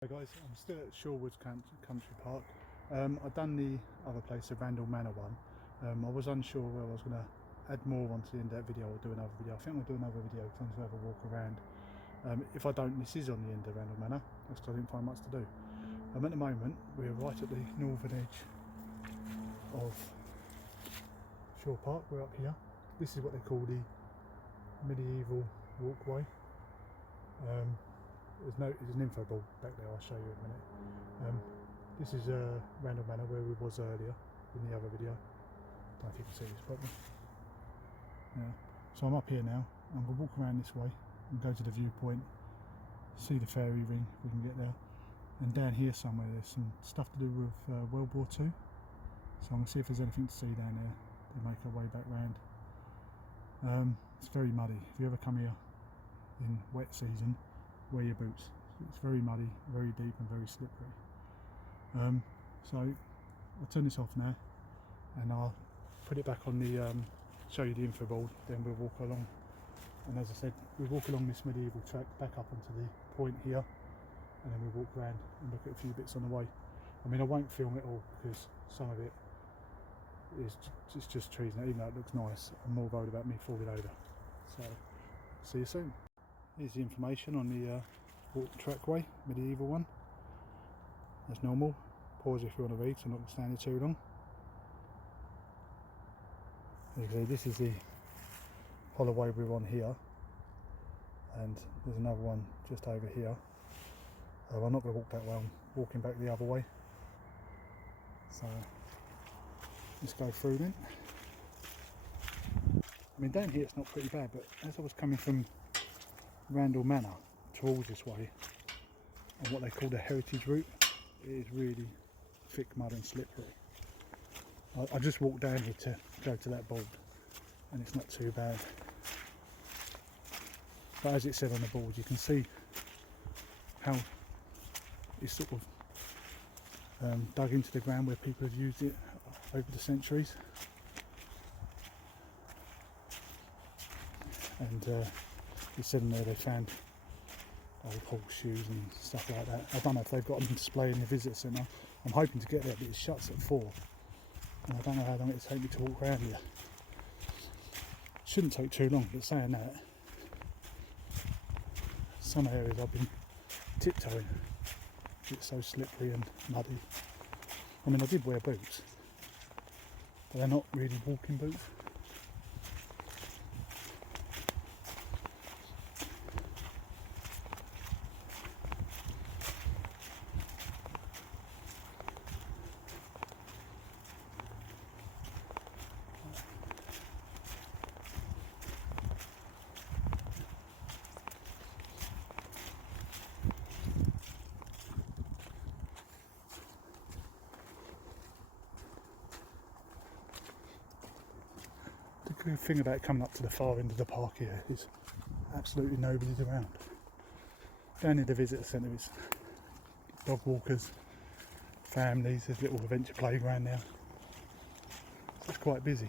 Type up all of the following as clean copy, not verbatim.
Hey guys, I'm still at Shorne Wood Country Park. I've done the other place, the Randall Manor one. I was unsure whether I was going to add more onto the end of that video or do another video. I think I'll do another video because I'm going to have a walk around. If I don't, this is on the end of Randall Manor. That's because I didn't find much to do. At the moment, we're right at the northern edge of Shore Park. We're up here. This is what they call the medieval walkway. There's an info board back there, I'll show you in a minute. This is Randall Manor where we was earlier in the other video. I don't know if you can see this properly. Yeah. So I'm up here now. I'm going to walk around this way and go to the viewpoint, see the fairy ring if we can get there. And down here somewhere there's some stuff to do with World War II. So I'm going to see if there's anything to see down there. They make our way back round. It's very muddy. If you ever come here in wet season, wear your boots. It's very muddy, very deep and very slippery. So I'll turn this off now and I'll put it back on the show you the info board, then we'll walk along. And as I said, we'll walk along this medieval track back up onto the point here, and then we'll walk around and look at a few bits on the way. I mean, I won't film it all because some of it is just trees, and even though it looks nice, I'm more worried about me falling over. So see you soon. Here's the information on the walk trackway, medieval one. As normal, pause if you want to read, so I'm not going to stand here too long. Okay, this is the holloway we're on here, and there's another one just over here. I'm not going to walk that way, I'm walking back the other way. So let's go through then. I mean, down here it's not pretty bad, but as I was coming from Randall Manor towards this way on what they call the heritage route, it is really thick mud and slippery. I just walked down here to go to that board and it's not too bad, but as it said on the board, you can see how it's sort of dug into the ground where people have used it over the centuries. And it said in there they found old horseshoes and stuff like that. I don't know if they've got them on display in the visitor centre. I'm hoping to get there, but it shuts at 4 and I don't know how long it'll take me to walk around here. Shouldn't take too long, but saying that, some areas I've been tiptoeing. It's so slippery and muddy. I mean, I did wear boots, but they're not really walking boots. The good thing about coming up to the far end of the park here is absolutely nobody's around. Down in the visitor centre it's dog walkers, families, there's a little adventure playground now. So it's quite busy.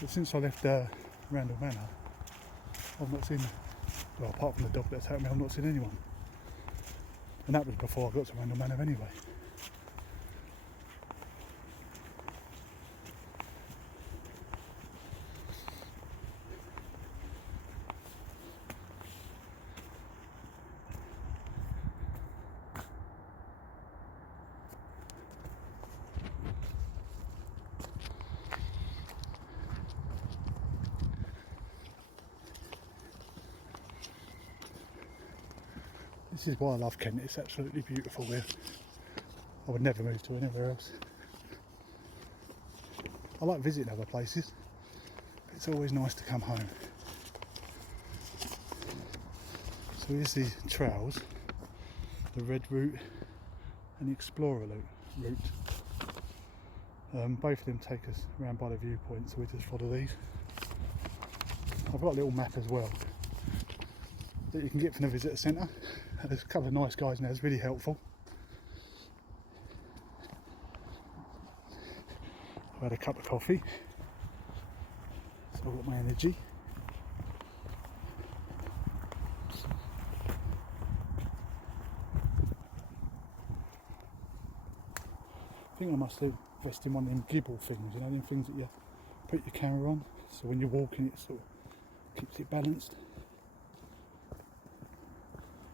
But since I left Randall Manor, I've not seen, well, apart from the dog that attacked me, I've not seen anyone. And that was before I got to Randall Manor anyway. This is why I love Kent, it's absolutely beautiful here. I would never move to anywhere else. I like visiting other places, but it's always nice to come home. So here's the trails, the red route and the explorer route. Both of them take us around by the viewpoint, so we just follow these. I've got a little map as well that you can get from the visitor centre. There's a couple of nice guys in there, it's really helpful. I've had a cup of coffee, so I've got my energy. I think I must invest in one of them gibble things, you know, them things that you put your camera on, so when you're walking it sort of keeps it balanced.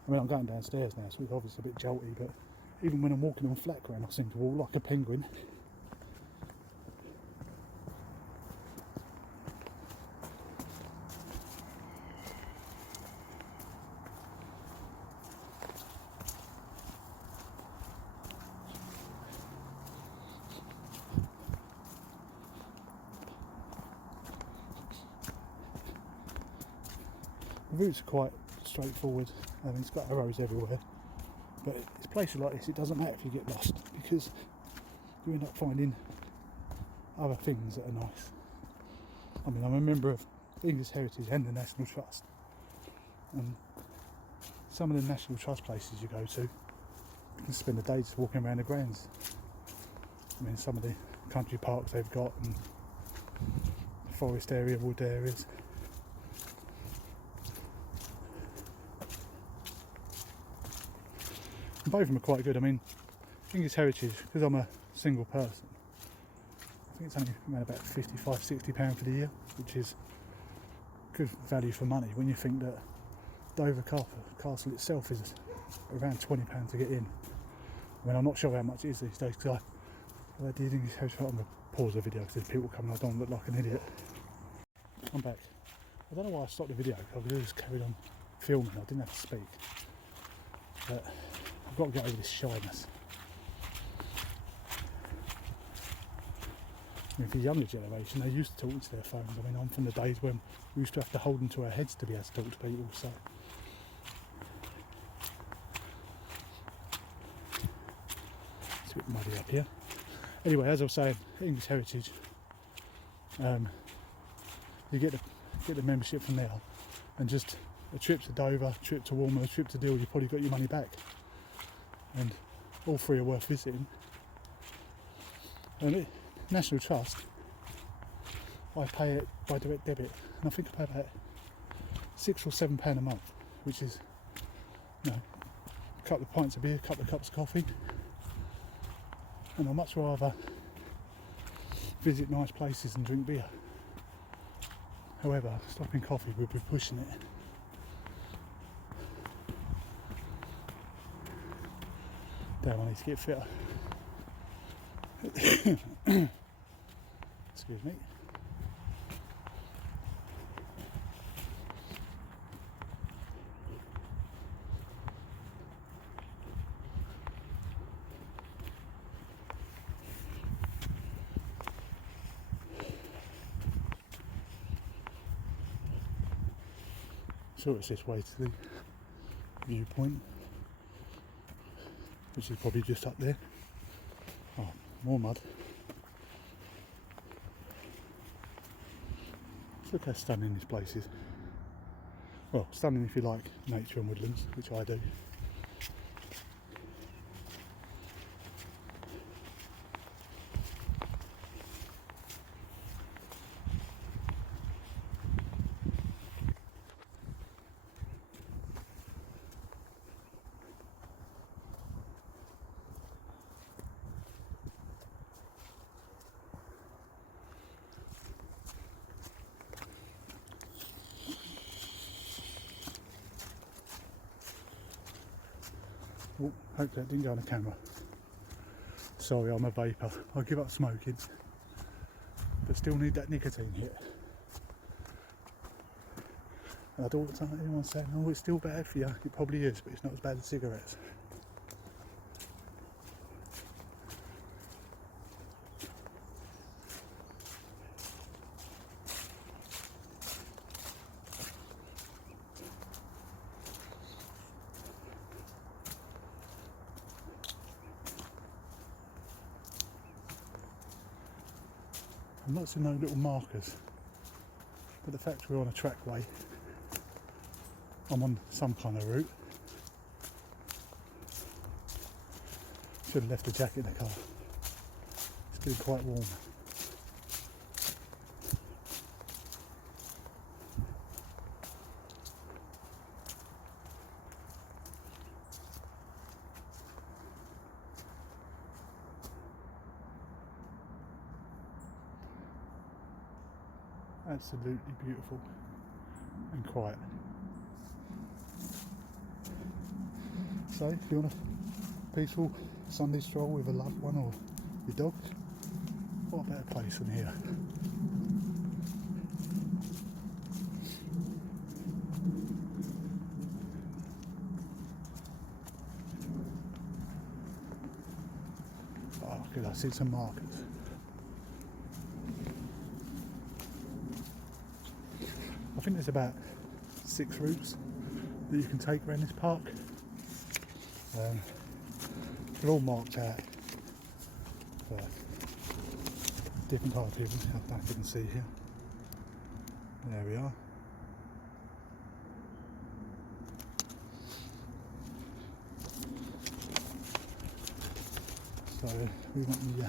I mean, I'm going downstairs now, so it's obviously a bit jolty, but even when I'm walking on flat ground I seem to walk like a penguin. The routes are quite straightforward, and it's got arrows everywhere, but it's places like this it doesn't matter if you get lost, because you end up finding other things that are nice. I mean, I'm a member of English Heritage and the National Trust, and some of the National Trust places you go to, you can spend a day just walking around the grounds. I mean, some of the country parks they've got, and forest area, wood areas. And both of them are quite good. I mean, English Heritage, because I'm a single person, I think it's only around about £55–60 for the year, which is good value for money when you think that Dover Castle itself is around £20 to get in. I mean, I'm not sure how much it is these days, because I did English Heritage. I'm going to pause the video because there's people coming. I don't look like an idiot. I'm back. I don't know why I stopped the video, because I could have just carried on filming. I didn't have to speak. But I've got to get over this shyness. I mean, for the younger generation, they used to talk to their phones. I mean, I'm from the days when we used to have to hold them to our heads to be able to talk to people, so. It's a bit muddy up here. Anyway, as I was saying, English Heritage, you get the membership from there, and just a trip to Dover, a trip to Walmer, a trip to Deal, you've probably got your money back. And all three are worth visiting. And National Trust, I pay it by direct debit, and I think I pay about £6 or £7 a month, which is, you know, a couple of pints of beer, a couple of cups of coffee, and I'd much rather visit nice places and drink beer. However, stopping coffee would be pushing it. Damn, I need to get fitter. Excuse me. So it's this way to the viewpoint, which is probably just up there. Oh, more mud. Look how stunning this place is. Well, stunning if you like nature and woodlands, which I do. Oh, hope that didn't go on the camera. Sorry, I'm a vapor. I give up smoking, but still need that nicotine hit. And I don't want anyone saying, oh, it's still bad for you. It probably is, but it's not as bad as cigarettes. I'm not seeing no little markers, but the fact we're on a trackway, I'm on some kind of route. Should have left the jacket in the car. It's getting quite warm. Absolutely beautiful and quiet. So if you want a peaceful Sunday stroll with a loved one or your dog, what a better place than here. Oh good, I see some markers. I think there's about 6 routes that you can take around this park. They're all marked out for different type of people. I don't know if you can see here. There we are. So we want the, I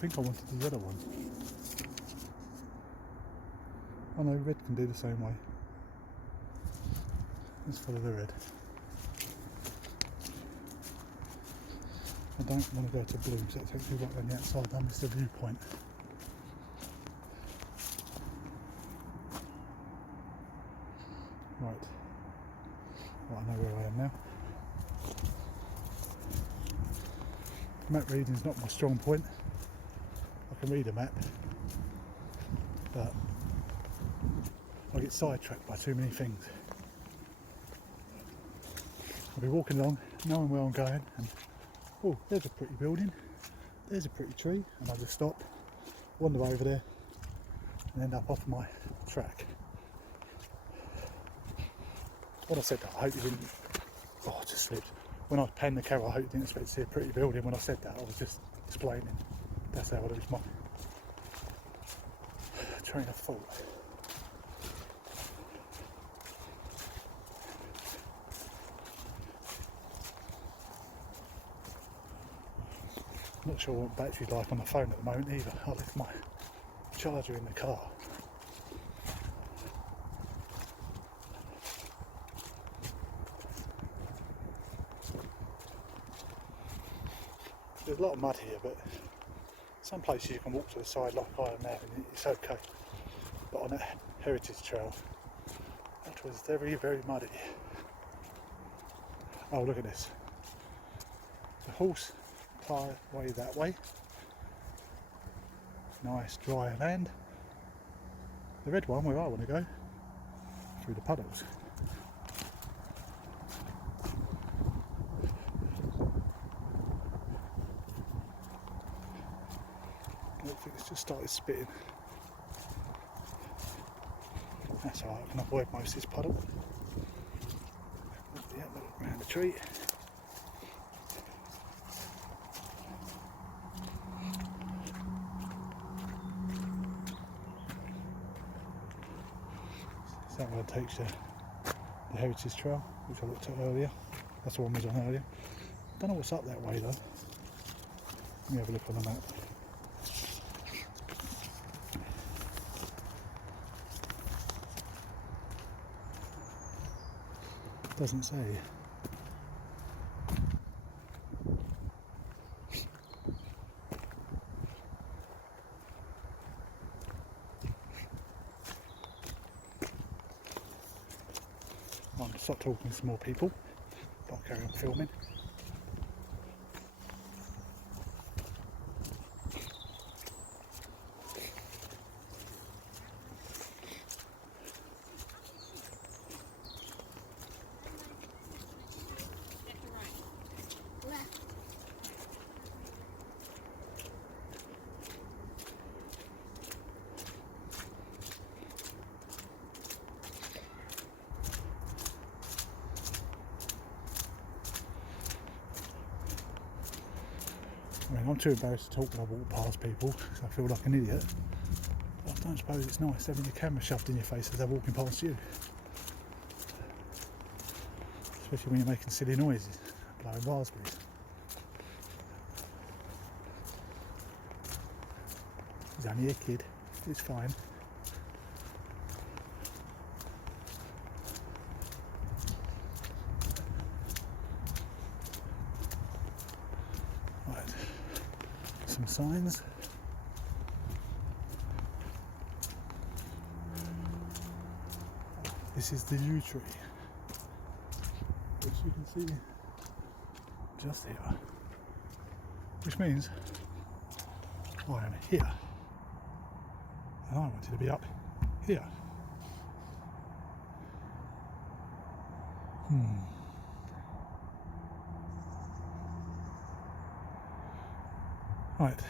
think I wanted the yellow one. Oh no, red can do the same way. Let's follow the red. I don't want to go to blue because that takes me right on the outside. I missed the viewpoint. Right. Well, I know where I am now. Map reading is not my strong point. I can read a map, but I get sidetracked by too many things. I'll be walking along, knowing where I'm going, and oh, there's a pretty building, there's a pretty tree, and I just stop, wander over there, and end up off my track. When I said that, I hope you didn't. Oh, I just slipped. When I panned the camera, I hope you didn't expect to see a pretty building. When I said that, I was just explaining. That's how I lose my train of thought. Not sure what battery's like on the phone at the moment either. I left my charger in the car. There's a lot of mud here, but some places you can walk to the side like I am now and it's okay. But on that heritage trail, that was very, very muddy. Oh, look at this. The horse way that way. Nice dry land. The red one where I want to go, through the puddles. I think it's just started spitting. That's alright, I can avoid most of this puddle. Yeah, look around the tree. So that one takes you the Heritage Trail, which I looked at earlier. That's the one we was on earlier. Don't know what's up that way though. Let me have a look on the map. Doesn't say. I'm going to stop talking to some more people, but I'll carry on filming. I mean, I'm too embarrassed to talk when I walk past people because I feel like an idiot. But I don't suppose it's nice having your camera shoved in your face as they're walking past you. Especially when you're making silly noises, blowing raspberries. He's only a kid, it's fine. Right, some signs. This is the yew tree, which you can see just here, which means I am here, and I wanted to be up here. Right.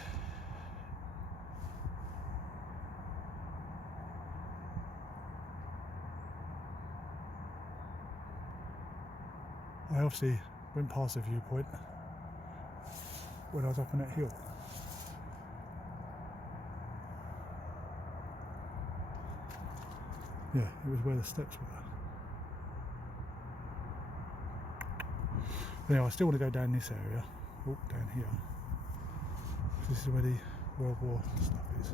I obviously went past the viewpoint when I was up on that hill. Yeah, it was where the steps were. But anyway, I still want to go down this area, walk down here. This is where the World War stuff is.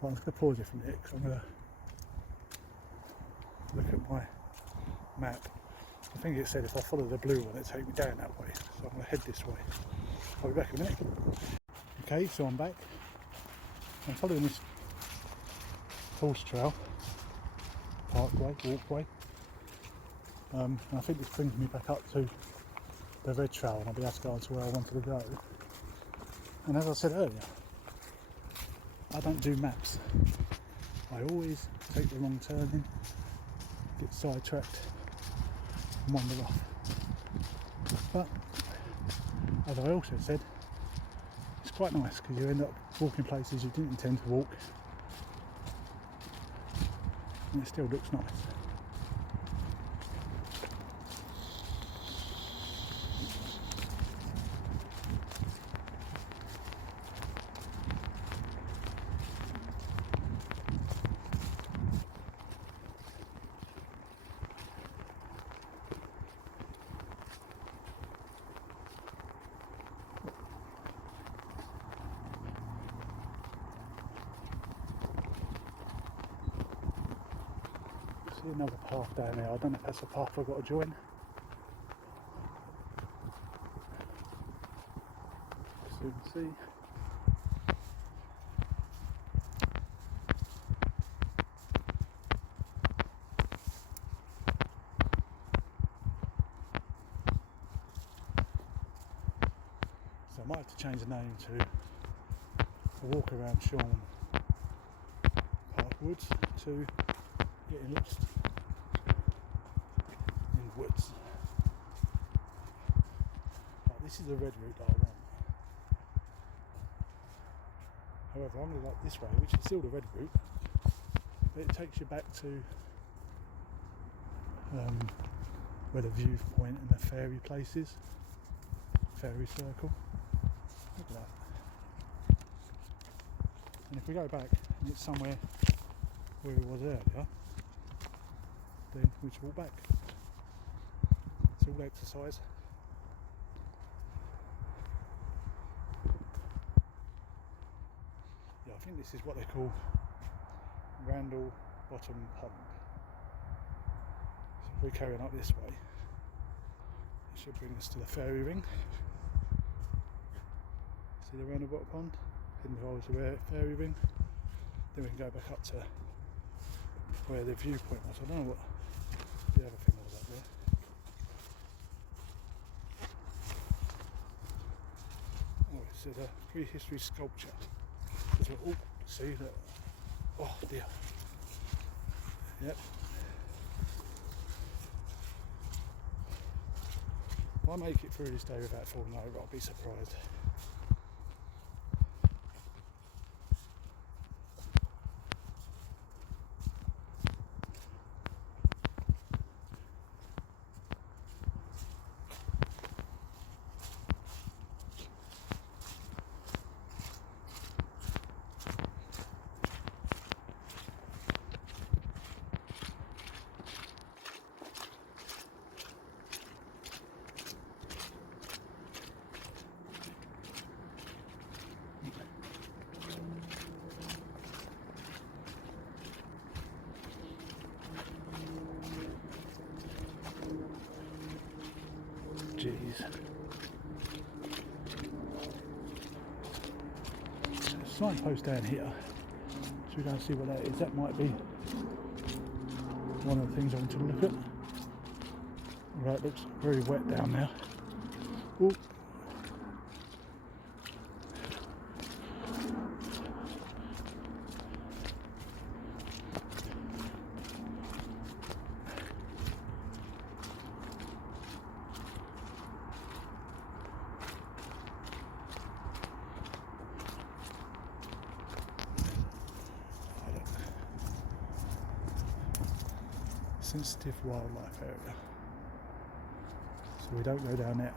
Well, I'm just going to pause it from here because I'm going to look at my map. I think it said if I follow the blue one, it'd take me down that way. So I'm going to head this way. I'll be back in a minute. Okay, so I'm back. I'm following this horse trail, parkway, walkway. And I think this brings me back up to the red trail and I'll be able to go on to where I wanted to go. And as I said earlier, I don't do maps. I always take the wrong turning, get sidetracked and wander off. But as I also said, it's quite nice because you end up walking places you didn't intend to walk and it still looks nice. See another path down there. I don't know if that's a path I've got to join. So you can see. So I might have to change the name to a walk around Shorne Park Woods to getting lost in woods. Right, this is the red route that I want. However, I'm going to go this way, which is still the red route, but it takes you back to where the viewpoint and the fairy place is. Fairy circle. Look at that. And if we go back and it's somewhere where it was earlier, then we should walk back. It's all exercise. Yeah, I think this is what they call Randall Bottom Pond. So if we carry on up this way, it should bring us to the fairy ring. See the Randall Bottom Pond? Heading towards the fairy ring. Then we can go back up to where the viewpoint was. I don't know what the other thing was up there. Oh, it's a prehistory sculpture. Oh, see that? Oh dear. Yep. If I make it through this day without falling over, I'll be surprised. Jeez. There's a signpost down here. Should we go and see what that is? That might be one of the things I want to look at. Although it looks very wet down there. Ooh. Sensitive wildlife area, so we don't go down there.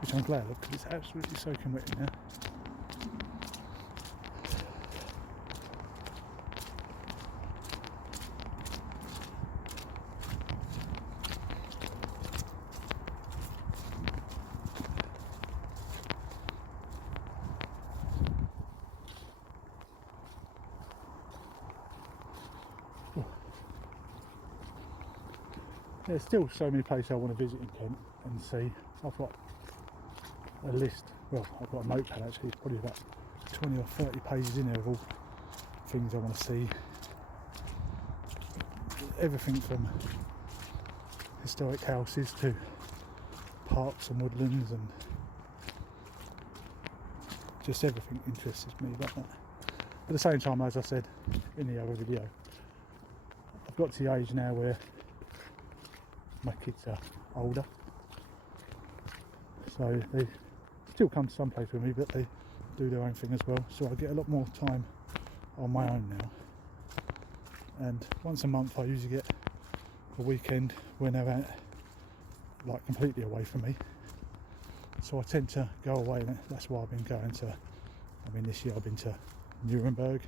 Which I'm glad of, because it's absolutely soaking wet in there. There's still so many places I want to visit in Kent and see. I've got a list, well, I've got a notepad actually, it's probably about 20 or 30 pages in there of all things I want to see. Everything from historic houses to parks and woodlands, and just everything interests me like that. At the same time, as I said in the other video, I've got to the age now where my kids are older, so they still come to some place with me, but they do their own thing as well, so I get a lot more time on my own now. And once a month I usually get a weekend when they're out, like completely away from me, so I tend to go away, and that's why I've been going to, I mean this year I've been to Nuremberg,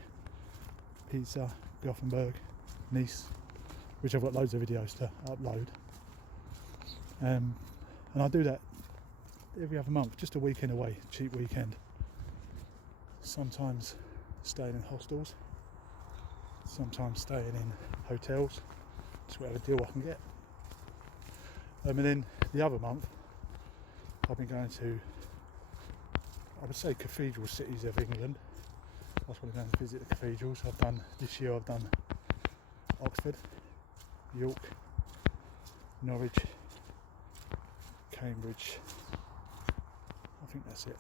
Pisa, Gothenburg, Nice, which I've got loads of videos to upload. And I do that every other month, just a weekend away, cheap weekend. Sometimes staying in hostels, sometimes staying in hotels, just whatever deal I can get. And then the other month I've been going to, I would say, cathedral cities of England. I just want to go and visit the cathedrals. This year I've done Oxford, York, Norwich, Cambridge, I think that's it.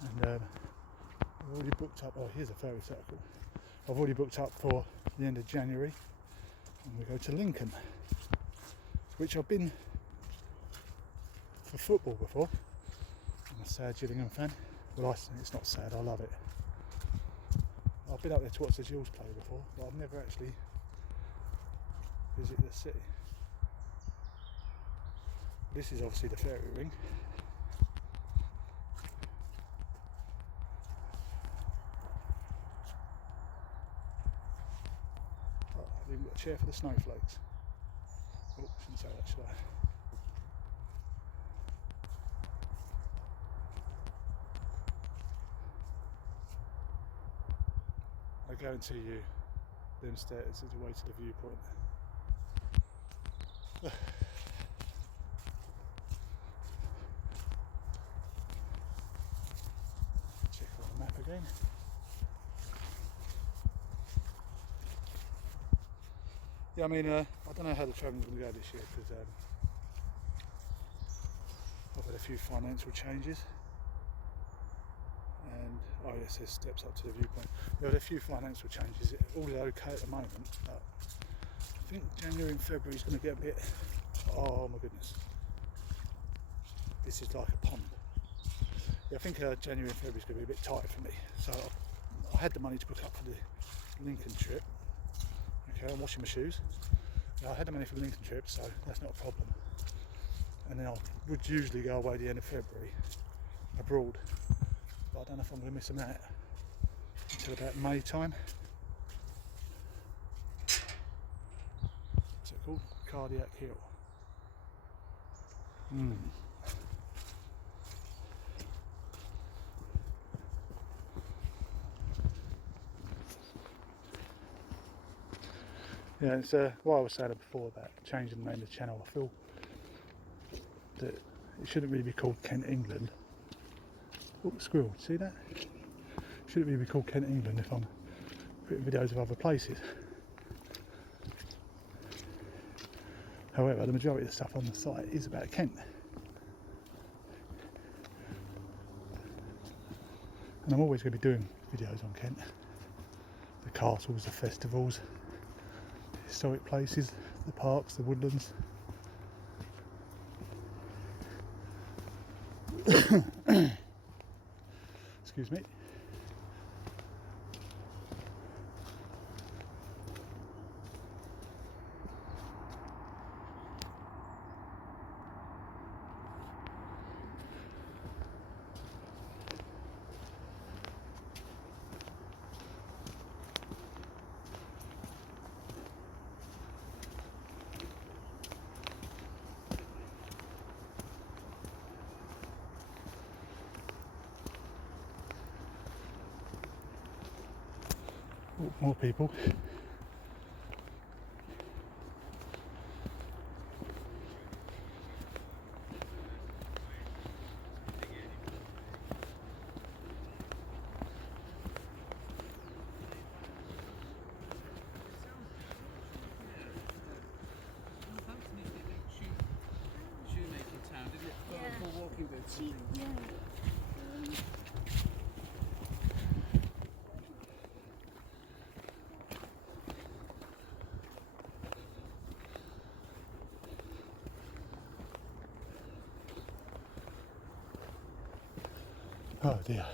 And I've already booked up, oh here's a fairy circle, I've already booked up for the end of January, and we go to Lincoln, which I've been for football before. I'm a sad Gillingham fan. Well, it's not sad, I love it. I've been up there to watch the Gills play before, but I've never actually visited the city. This is obviously the fairy ring. Oh, I've even got a chair for the snowflakes. Oh, shouldn't say that, should I? I guarantee you, them stairs is the way to the viewpoint. Check on the map again. Yeah, I mean, I don't know how the travelling's going to go this year, because I've had a few financial changes. And oh yes, there's steps up to the viewpoint. There are a few financial changes. All is okay at the moment, but I think January and February is going to get a bit. Oh my goodness, this is like a pond. Yeah, I think January and February is going to be a bit tight for me. So I had the money to book up for the Lincoln trip. Okay, I'm washing my shoes. I had the money for the Lincoln trip, so that's not a problem. And then I would usually go away the end of February abroad. I don't know if I'm going to miss them out until about May time. What's it called? Cardiac Hill. Yeah, it's what I was saying before about changing the name of the channel. I feel that it shouldn't really be called Kent England. Oh, squirrel, see that? Should it be called Kent, England if I'm putting videos of other places? However, the majority of the stuff on the site is about Kent. And I'm always going to be doing videos on Kent. The castles, the festivals, the historic places, the parks, the woodlands. Excuse me. Oh, more people. Oh dear.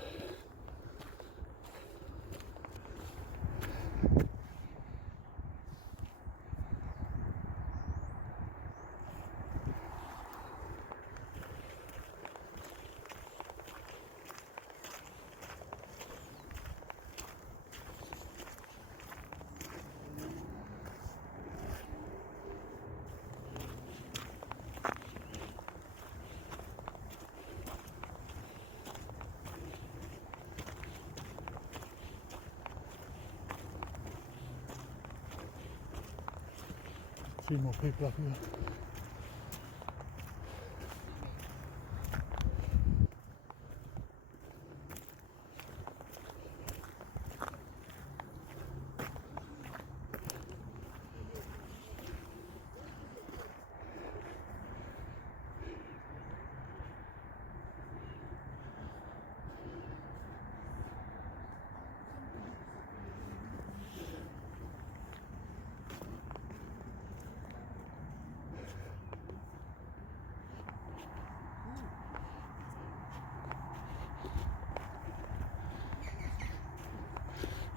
A few more people up here.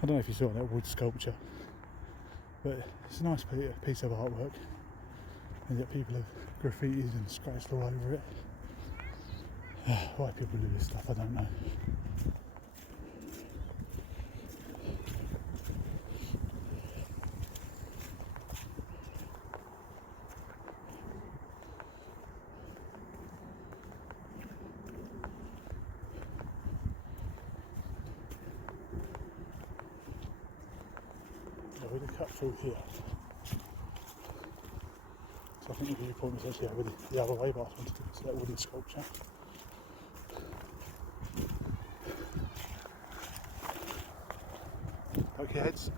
I don't know if you saw that wood sculpture, but it's a nice piece of artwork, and yet people have graffitied and scratched all over it. Why people do this stuff, I don't know. We're going to cut through here. So I think the viewpoint was actually over the other way, but I wanted to see that wooden sculpture. Poke your heads.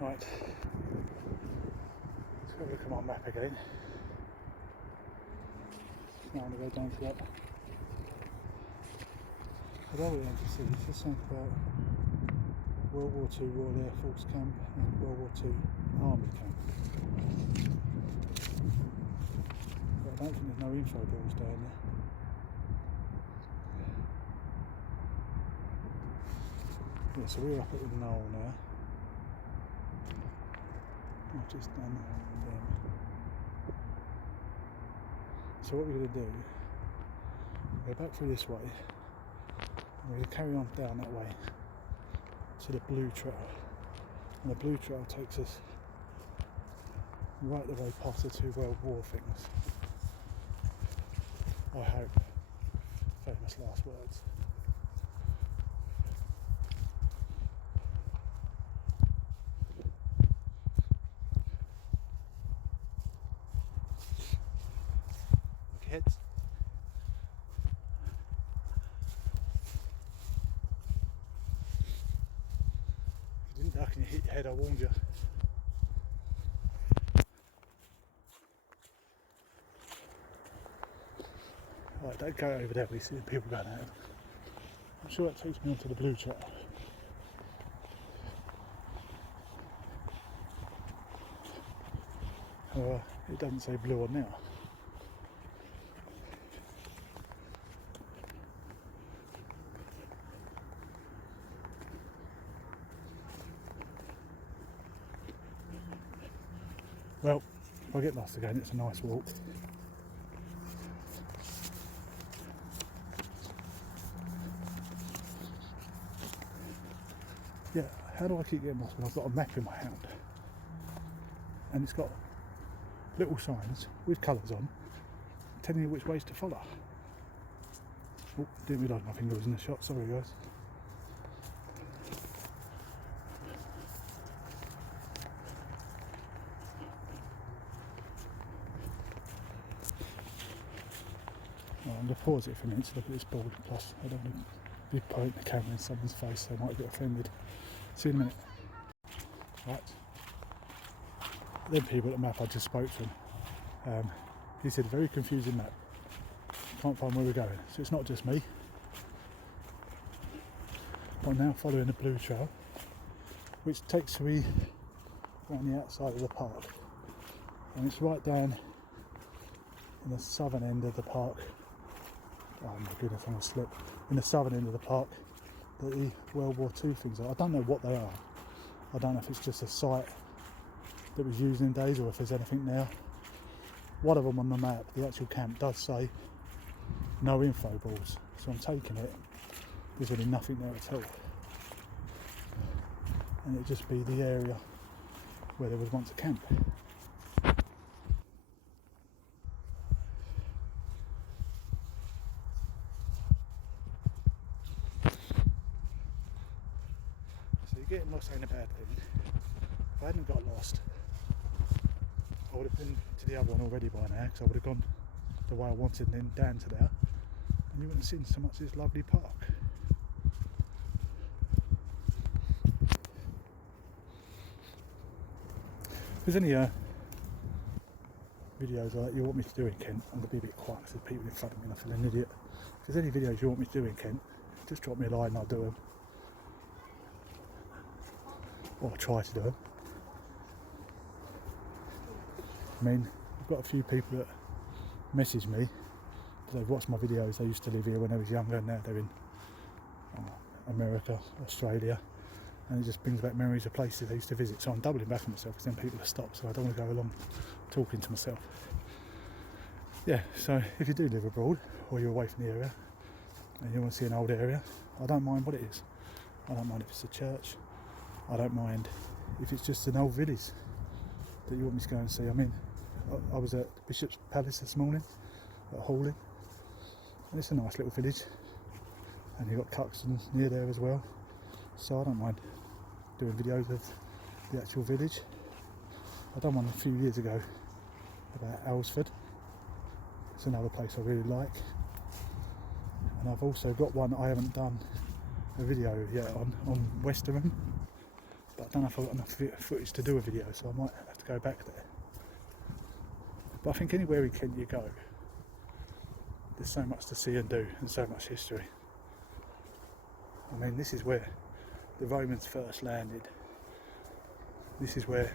Right, let's have a look at my map again. Now I'm going to go down to that. Although we're going to see, it's just something about World War II Royal Air Force Camp and World War II Army Camp. But I don't think there's no info balls down there. Yeah, so we're up at the knoll now. I've just done them. So what we're going to do, go back through this way, and we're going to carry on down that way to the blue trail. And the blue trail takes us right the way past the 2 World War things. I hope. Famous last words. Look heads. If you didn't duck and you hit your head, I warned you. Right, don't go over there, we see the people going out. I'm sure it takes me onto the blue trail. It doesn't say blue on now. Well, if I get lost again, it's a nice walk. Yeah, how do I keep getting lost when I've got a map in my hand? And it's got little signs with colours on telling you which ways to follow. Oh, didn't realise my finger was in the shot, sorry guys. Right, I'm going to pause it for a minute to look at this board, plus I don't want to be pointing the camera in someone's face, they might get offended. See you in a minute. Right. Them people at the map I just spoke to him. He said very confusing map. Can't find where we're going. So it's not just me. I'm now following the blue trail, which takes me around the outside of the park. And it's right down in the southern end of the park. Oh my goodness, I'm gonna slip. In the southern end of the park, the World War II things are. I don't know what they are. I don't know if it's just a site that was used in days or if there's anything now. One of them on the map, the actual camp, does say no info balls, so I'm taking it. There's really nothing there at all. And it'd just be the area where there was once a camp. So you're getting lost ain't a bad thing. If I hadn't got lost, I would have been to the other one already by now, because I would have gone the way I wanted and then down to there, and you wouldn't have seen so much of this lovely park. If there's any videos like you want me to do in Kent, I'm going to be a bit quiet because there's people in front of me and I feel an idiot. If there's any videos you want me to do in Kent, just drop me a line and I'll do them. Or I'll try to do them. I mean, I've got a few people that message me because they've watched my videos. They used to live here when I was younger, and now they're in America, Australia, and it just brings back memories of places I used to visit. So I'm doubling back on myself because then people have stopped, so I don't want to go along talking to myself. Yeah, so if you do live abroad or you're away from the area and you want to see an old area, I don't mind what it is. I don't mind if it's a church. I don't mind if it's just an old village that you want me to go and see. I mean, I was at Bishop's Palace this morning at Hawley, and it's a nice little village, and you've got Cuxton near there as well, so I don't mind doing videos of the actual village. I done one a few years ago about Alresford. It's another place I really like, and I've also got one I haven't done a video yet on Westerham, but I don't know if I've got enough footage to do a video, so I might have to go back there. But I think anywhere in Kent you go, there's so much to see and do, and so much history. I mean, this is where the Romans first landed. This is where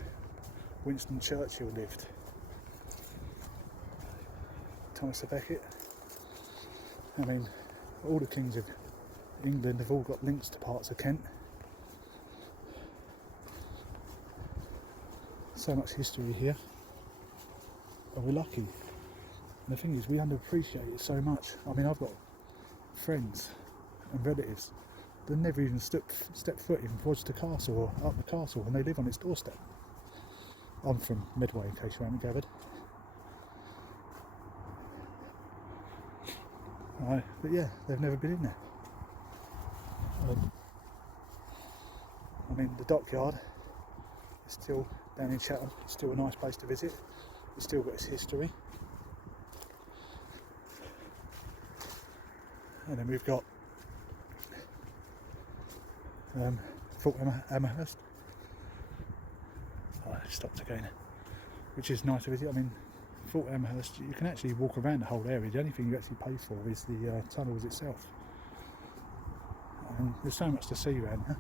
Winston Churchill lived. Thomas à Becket. I mean, all the kings of England have all got links to parts of Kent. So much history here. And we're lucky. And the thing is, we underappreciate it so much. I mean, I've got friends and relatives that never even stepped foot in Rochester Castle or up the castle, and they live on its doorstep. I'm from Medway, in case you haven't gathered. But yeah, they've never been in there. I mean, the dockyard is still down in Chatham. It's still a nice place to visit. It's still got its history. And then we've got Fort Amherst. Oh, I stopped again. Which is nice to visit. I mean, Fort Amherst, you can actually walk around the whole area. The only thing you actually pay for is the tunnels itself. And there's so much to see around here.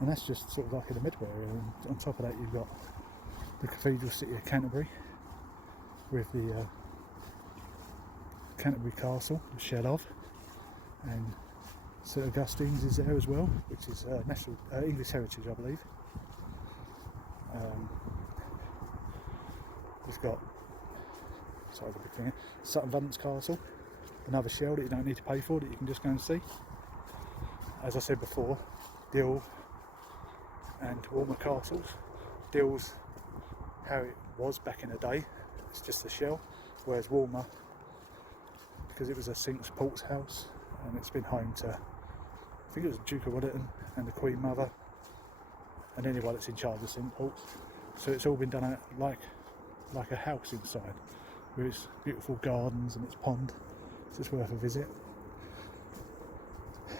And that's just sort of like in the Medway area. And on top of that, you've got the Cathedral City of Canterbury with the Canterbury Castle, the shell of, and St Augustine's is there as well, which is national English heritage, I believe. We've got the big thing here, Sutton Valence Castle, another shell that you don't need to pay for, that you can just go and see. As I said before, Dill and Walmer castles. Dill's how it was back in the day, it's just a shell, whereas Walmer, because it was a Cinque Port's house, and it's been home to, I think it was Duke of Wellington and the Queen Mother and anyone that's in charge of Cinque Ports. So it's all been done out like a house inside, with its beautiful gardens and its pond. It's just worth a visit.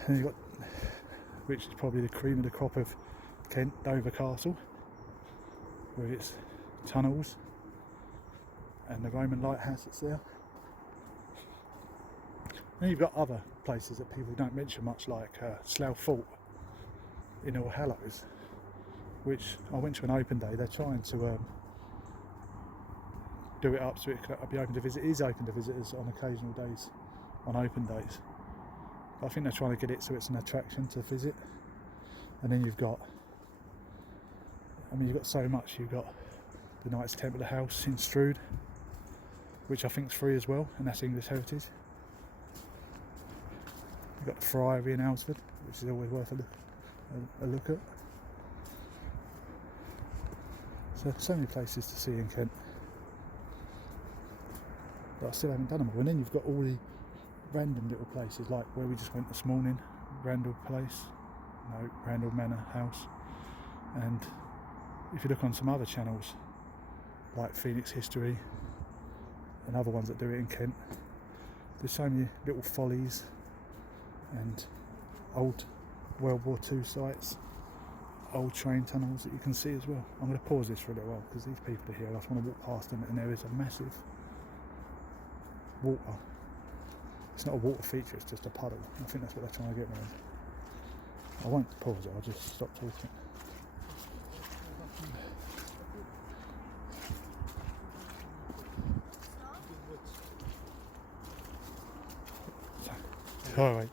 And you've got, which is probably the cream of the crop of Kent, Dover Castle, with its tunnels and the Roman lighthouse that's there. Then you've got other places that people don't mention much, like Slough Fort in All Hallows, which I went to an open day. They're trying to do it up so it can be open to visit. It is open to visitors on occasional days, on open days. But I think they're trying to get it so it's an attraction to visit. And then you've got, you've got so much. You've got the Knights Templar House in Strood, which I think is free as well, and that's English heritage. You've got the Friary in Alresford, which is always worth a look at. So many places to see in Kent, but I still haven't done them all. And then you've got all the random little places, like where we just went this morning, Randall Place, no, Randall Manor House. And if you look on some other channels, like Phoenix History and other ones that do it in Kent, there's so many little follies and old World War II sites, old train tunnels that you can see as well. I'm going to pause this for a little while because these people are here. I just want to walk past them, and there is a massive water. It's not a water feature, it's just a puddle. I think that's what they're trying to get around. I won't pause it, I'll just stop talking. Alright.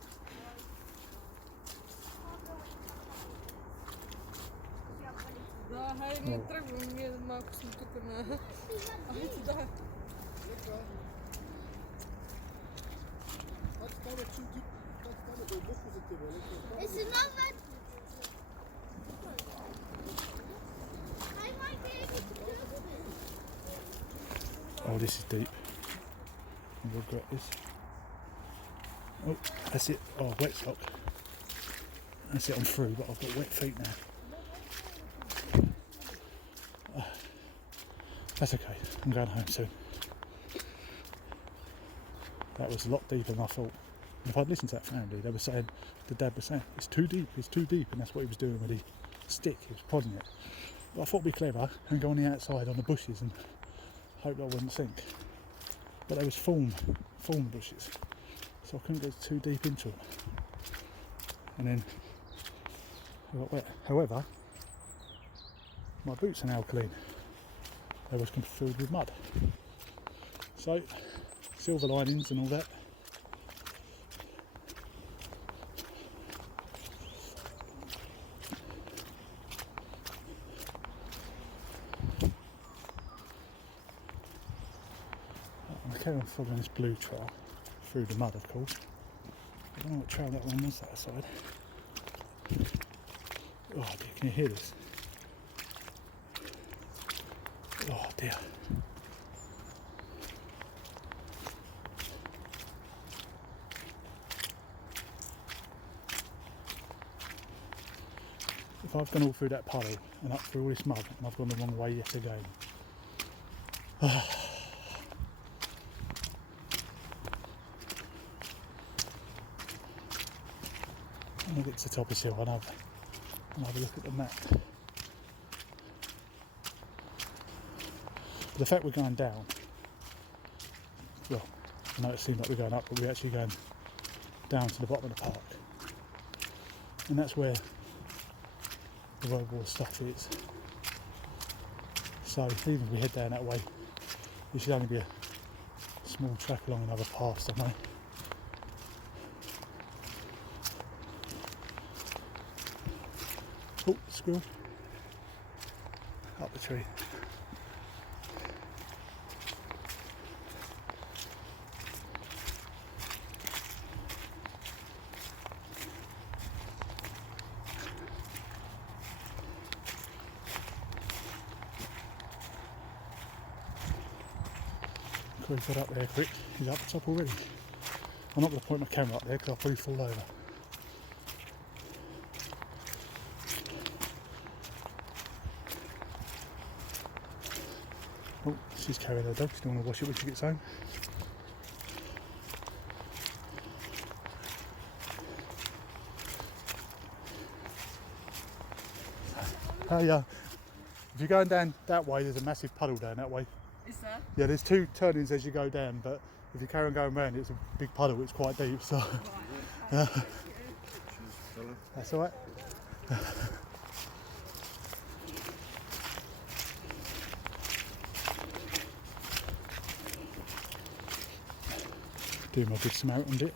Oh, this is deep. I regret this. Oh, that's it. Oh, wet sock. That's it, I'm through, but I've got wet feet now. That's okay, I'm going home soon. That was a lot deeper than I thought. If I'd listened to that family, they were saying, the dad was saying, it's too deep, and that's what he was doing with the stick, he was prodding it. But I thought it'd be clever and go on the outside on the bushes and hope that I wouldn't sink. But there was thorn bushes, so I couldn't go too deep into them. And then I got wet. However, my boots are now clean. They was filled with mud. So, silver linings and all that. carry on following this blue trail through the mud, of course. I don't know what trail that one was that side. Oh dear, can you hear this? Oh dear. If I've gone all through that puddle and up through all this mud and I've gone the wrong way yet again. I'm going to get to the top of this hill and have a look at the map. But the fact we're going down, well, I know it seems like we're going up, but we're actually going down to the bottom of the park. And that's where the World War stuff is. So even if we head down that way, there should only be a small track along another path somewhere. Oh, squirrel. Up the tree. He's got up there quick, he's up the top already. I'm not going to point my camera up there because I'll probably fall over. Oh, she's carrying her dog, she don't want to wash it when she gets home. If you're going down that way, there's a massive puddle down that way. Is there? Yeah, there's two turnings as you go down, but if you carry on going round, it's a big puddle, it's quite deep, so... Right, That's alright. Do my good Samaritan bit.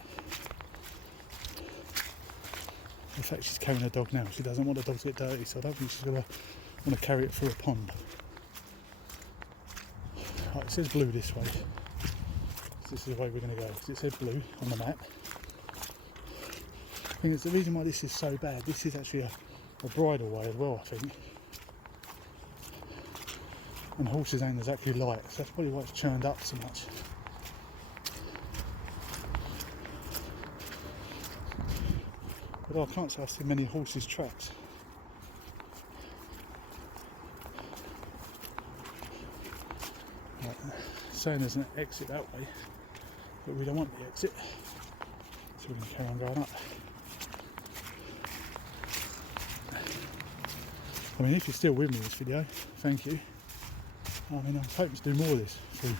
In fact, she's carrying her dog now. She doesn't want the dog to get dirty, so I don't think she's going to want to carry it through a pond. Right, it says blue this way. This is the way we're going to go, because it said blue on the map. I think it's the reason why this is so bad. This is actually a bridle way as well, I think. And horses ain't exactly light, so that's probably why it's churned up so much. But I can't say I've seen many horses' tracks. Right, saying there's an exit that way, but we don't want the exit, so we're going to carry on going up. I mean, if you're still with me in this video, thank you. I mean, I'm hoping to do more of this through,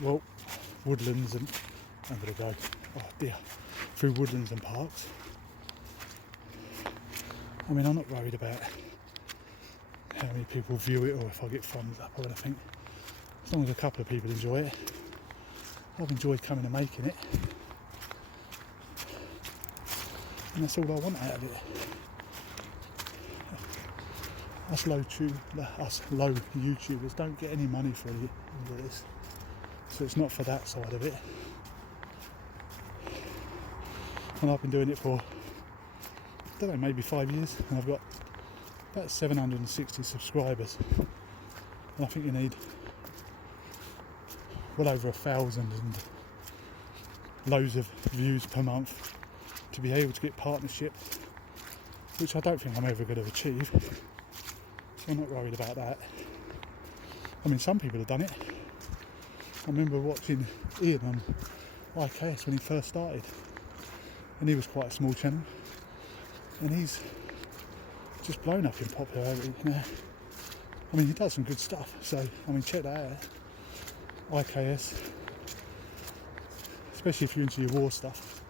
well, woodlands and, I'm going to go, oh dear, through woodlands and parks. I mean, I'm not worried about how many people view it or if I get thumbs up or anything. As long as a couple of people enjoy it. I've enjoyed coming and making it. And that's all I want out of it. Us low YouTubers don't get any money for any of this. So it's not for that side of it. And I've been doing it for, I don't know, maybe 5 years, and I've got about 760 subscribers. And I think you need well over 1,000 and loads of views per month to be able to get partnership, which I don't think I'm ever going to achieve. So I'm not worried about that. I mean, some people have done it. I remember watching Ian on IKS when he first started, and he was quite a small channel, and he's just blown up in popularity now. I mean, he does some good stuff, so I mean, check that out. IKS, especially if you're into your war stuff.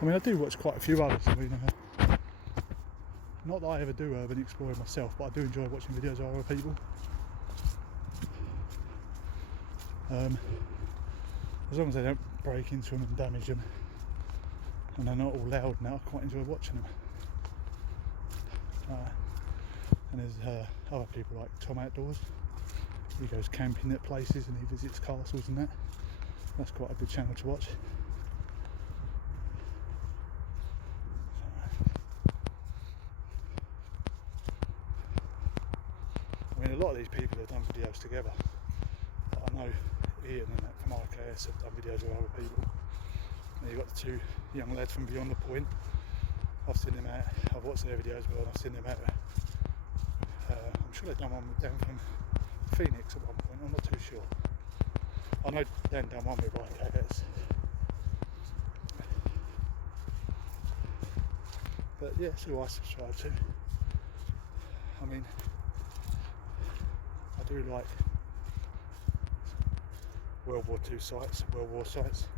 I mean, I do watch quite a few others. I mean, not that I ever do urban exploring myself, but I do enjoy watching videos of other people. As long as they don't break into them and damage them, and they're not all loud now, I quite enjoy watching them. And there's other people like Tom Outdoors. He goes camping at places and he visits castles and that. That's quite a good channel to watch. I mean, a lot of these people have done videos together. I know Ian and that from RKS have done videos with other people. And you've got the two young lads from Beyond the Point. I've seen them out, I've watched their videos well, and I've seen them out. I'm sure they've done one with them from Phoenix at one point, I'm not too sure. I know Dan done one with RKS. But yeah, it's who I subscribe to. I mean, I do like World War II sites, World War sites.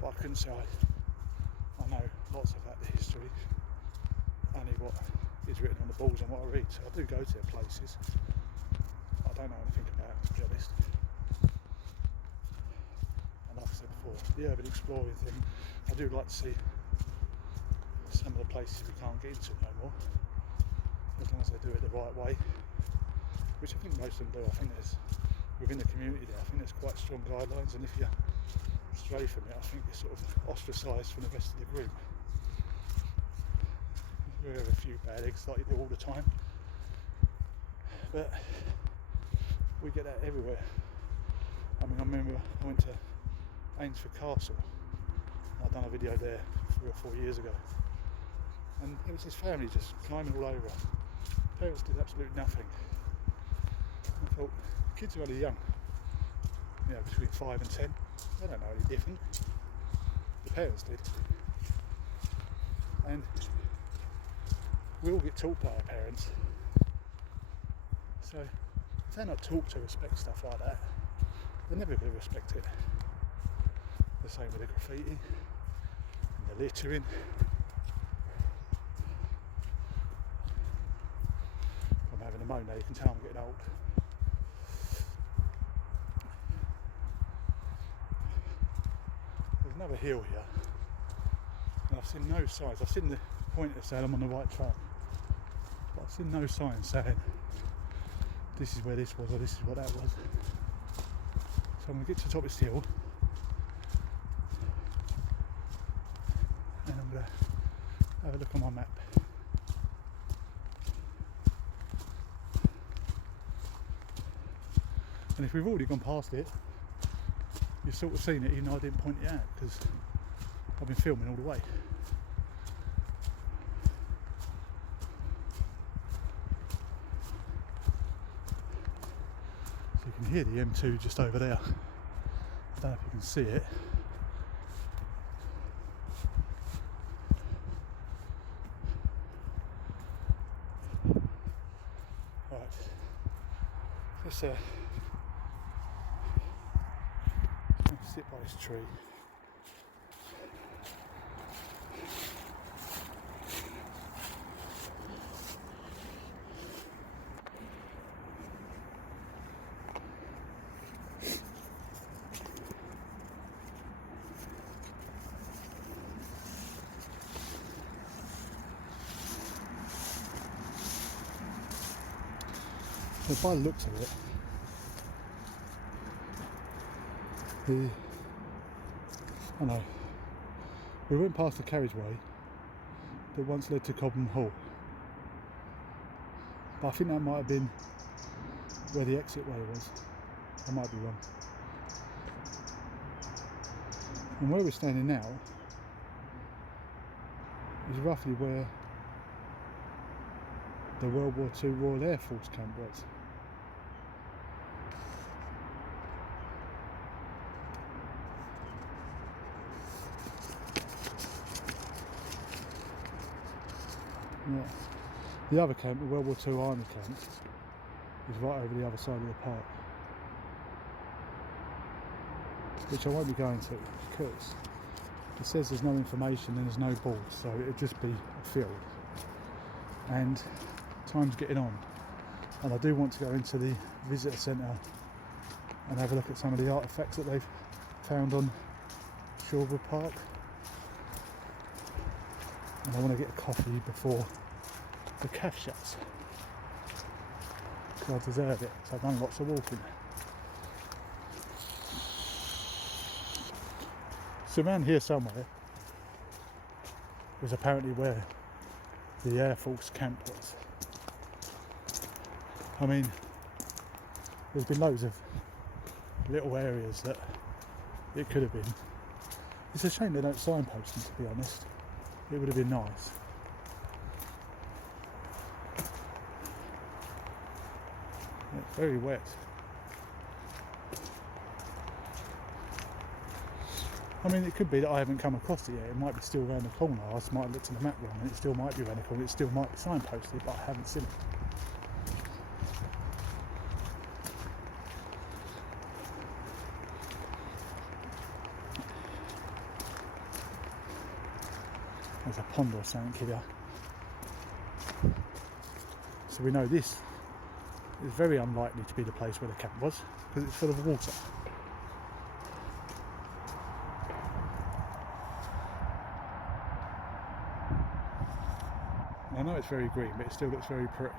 But I couldn't say I know lots about the history, only what is written on the walls and what I read. So I do go to their places. I don't know anything about it, to be honest. And like I said before, the urban exploring thing, I do like to see some of the places we can't get into no more, as long as they do it the right way, which I think most of them do. I think there's, within the community there, I think there's quite strong guidelines, and if you stray from it, I think you're sort of ostracised from the rest of the group. You have a few bad eggs like you do all the time, but we get that everywhere. I mean, I remember I went to Ainsford Castle. I'd done a video there 3 or 4 years ago, and it was this family just climbing all over. Parents did absolutely nothing. I thought, kids are only young, you know, between 5 and 10. They don't know any different. The parents did. And we all get taught by our parents. So if they're not taught to respect stuff like that, they're never going to respect it. The same with the graffiti and the littering. I'm having a moan now, you can tell I'm getting old. There's another hill here, and I've seen no signs. I've seen the pointer saying I'm on the right track, but I've seen no signs saying this is where this was or this is what that was. So I'm going to get to the top of this hill and I'm going to have a look on my map. And if we've already gone past it, you've sort of seen it even though I didn't point it out, because I've been filming all the way. So you can hear the M2 just over there. I don't know if you can see it. Right, let's sit by this tree. So by the looks of it, I know, we went past the carriageway that once led to Cobham Hall, but I think that might have been where the exit way was. I might be wrong. And where we're standing now is roughly where the World War II Royal Air Force camp was. Yeah. The other camp, the World War II Army camp, is right over the other side of the park, which I won't be going to because it says there's no information and there's no boards, so it'll just be a field. And time's getting on, and I do want to go into the visitor centre and have a look at some of the artefacts that they've found on Shorne Wood Park. and I want to get a coffee before the cafe shuts, because I deserve it. So I've done lots of walking. So around here somewhere was apparently where the Air Force camp was. I mean, there's been loads of little areas that it could have been. It's a shame they don't signpost them, to be honest. It would have been nice. It's very wet. I mean, it could be that I haven't come across it yet. It might be still around the corner. I just might have looked at the map wrong, and it still might be around the corner. It still might be signposted, but I haven't seen it. There's a pond or something here. So we know this is very unlikely to be the place where the camp was, because it's full of water. I know it's very green, but it still looks very pretty.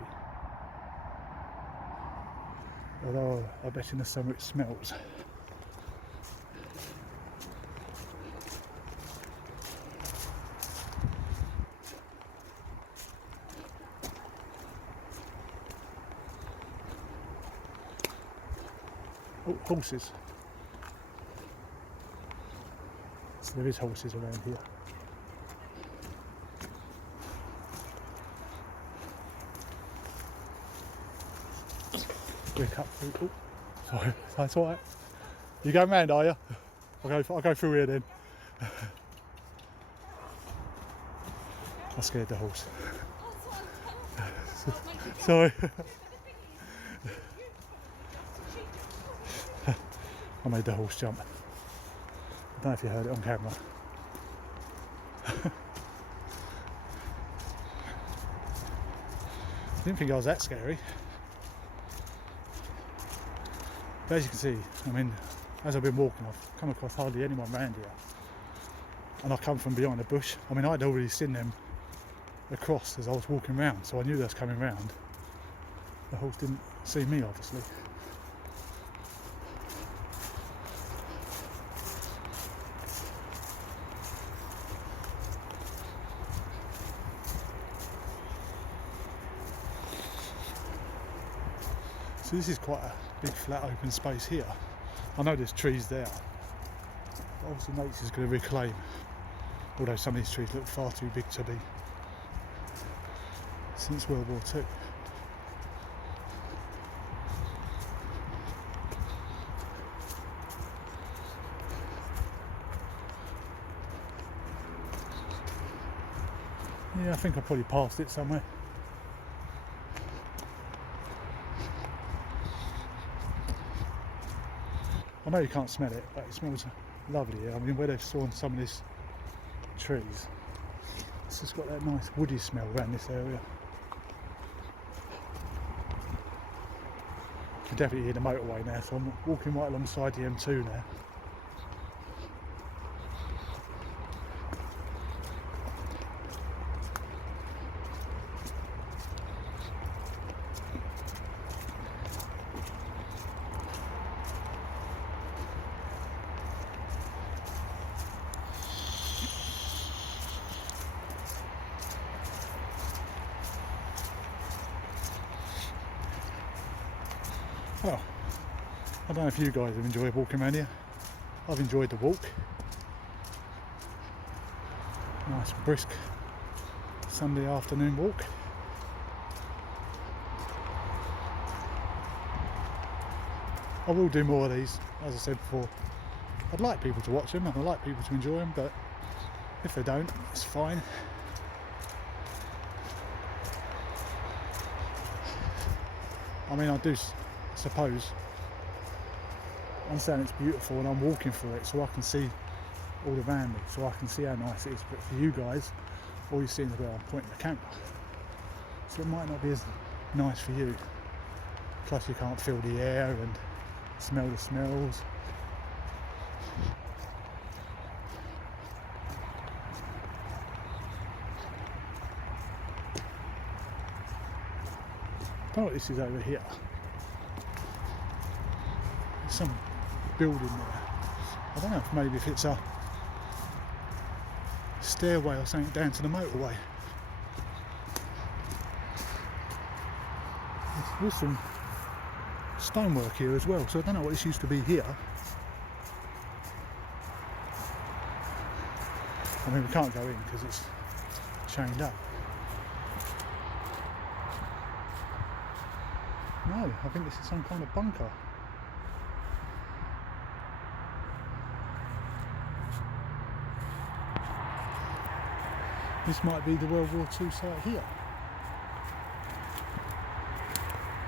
Although I bet in the summer it smells. Oh, horses. So there is horses around here. We're cut through. Oh, sorry, that's alright. You going round, are you? I'll go through here then. I scared the horse. Sorry. I made the horse jump. I don't know if you heard it on camera. I didn't think I was that scary. But as you can see, I mean, as I've been walking, I've come across hardly anyone around here. And I come from behind a bush. I mean, I'd already seen them across as I was walking round, so I knew they was coming round. The horse didn't see me, obviously. So this is quite a big flat open space here. I know there's trees there. But obviously nature's going to reclaim, although some of these trees look far too big to be since World War II. Yeah, I think I probably passed it somewhere. I know you can't smell it, but it smells lovely here. I mean, where they've sawn some of these trees, it's just got that nice woody smell around this area. You can definitely hear the motorway now, so I'm walking right alongside the M2 now. Well, I don't know if you guys have enjoyed walking around here. I've enjoyed the walk. Nice brisk Sunday afternoon walk. I will do more of these, as I said before. I'd like people to watch them and I'd like people to enjoy them, but if they don't, it's fine. I mean, I do suppose I understand it's beautiful and I'm walking through it so I can see all around me, so I can see how nice it is, but for you guys, all you're seeing is where I'm pointing the camera, so it might not be as nice for you. Plus you can't feel the air and smell the smells. don't know what this is over here. There's some building there. I don't know if maybe if it's a stairway or something down to the motorway. There's some stonework here as well, so I don't know what this used to be here. I mean, we can't go in because it's chained up. No, I think this is some kind of bunker. This might be the World War II site here.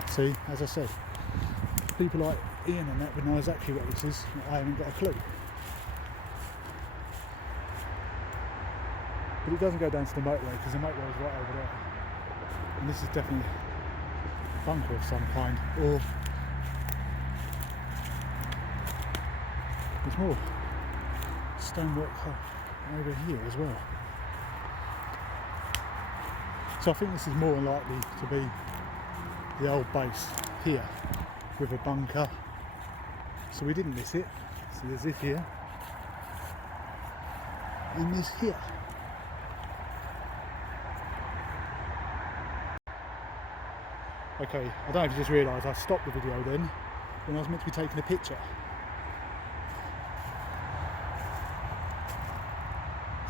See, as I said, people like Ian and that would know exactly what this is. I haven't got a clue. But it doesn't go down to the motorway because the motorway is right over there. And this is definitely a bunker of some kind. Or there's more stonework over here as well. So I think this is more likely to be the old base here with a bunker. So we didn't miss it. So there's this here and this here. Okay, I don't know if you just realised I stopped the video then when I was meant to be taking a picture.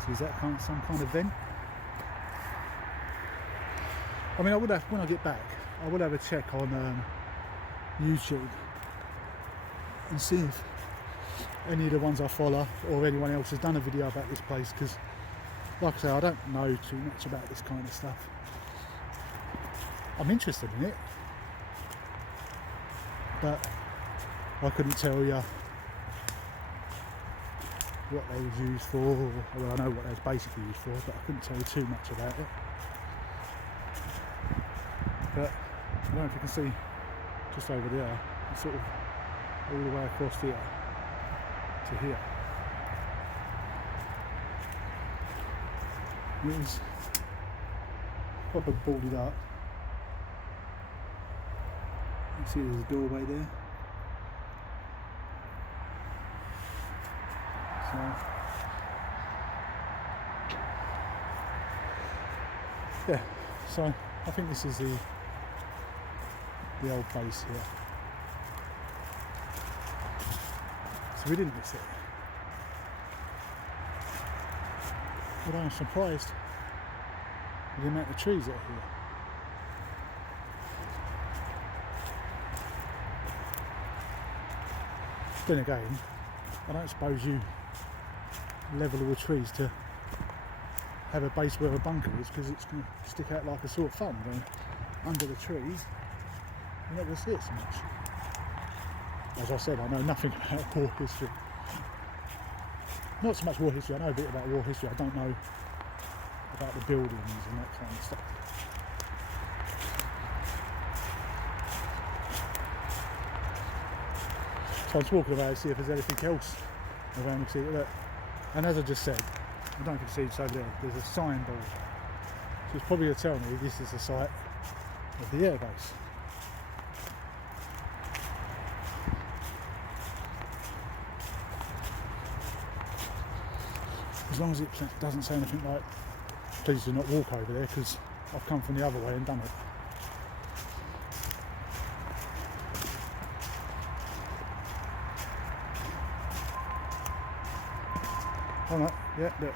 So is that some kind of vent? I mean, I would have, when I get back, I will have a check on YouTube and see if any of the ones I follow or anyone else has done a video about this place, because like I say, I don't know too much about this kind of stuff. I'm interested in it, but I couldn't tell you what they was used for, or, well, I know what they was basically used for, but I couldn't tell you too much about it. But I don't know if you can see just over there, it's sort of all the way across here to here. It was proper boarded up. You see there's a doorway there. So yeah, so I think this is the old base here. So we didn't miss it. But I'm surprised with the amount of trees out here. Then again, I don't suppose you level all the trees to have a base where a bunker is, because it's going to stick out like a sore thumb. Then under the trees, you're not going to see it so much. As I said, I know nothing about war history. Not so much war history, I know a bit about war history, I don't know about the buildings and that kind of stuff. So I'm talking about it, see if there's anything else around the city. Look, and as I just said, I don't know if you can see it's over there, there's a signboard. So it's probably going to tell me this is the site of the airbase. As long as it doesn't say anything like, please do not walk over there, because I've come from the other way and done it. Alright, yeah, look.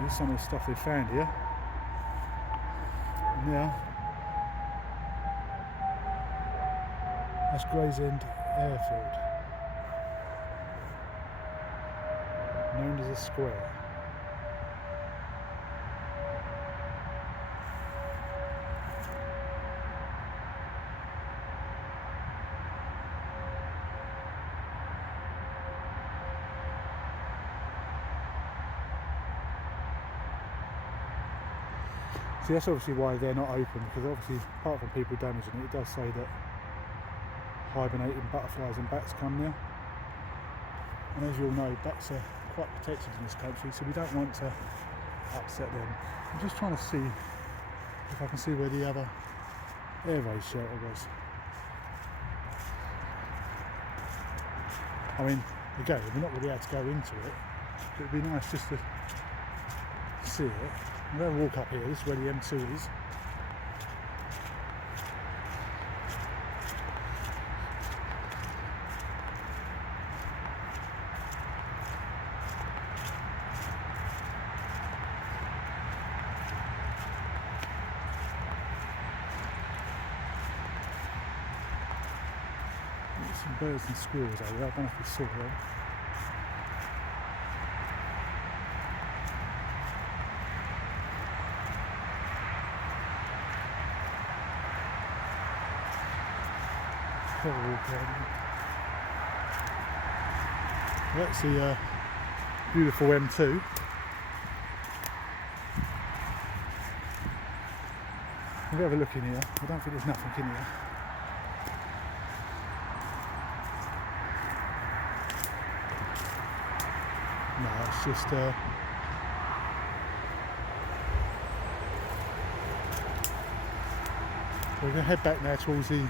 Here's some of the stuff they found here. And now, that's Gravesend Airfield, known as a square. See, that's obviously why they're not open, because obviously, apart from people damaging it, it does say that hibernating butterflies and bats come there. And as you all know, bats are quite protected in this country, so we don't want to upset them. I'm just trying to see if I can see where the other air raid shelter was. I mean, again, we're not really able to go into it, but it'd be nice just to see it. I'm going to walk up here, this is where the M2 is. There's some birds and squirrels over there, I don't know if you saw them. That's the beautiful M2. We'll have a look in here. I don't think there's nothing in here. No, it's just we're going to head back now towards the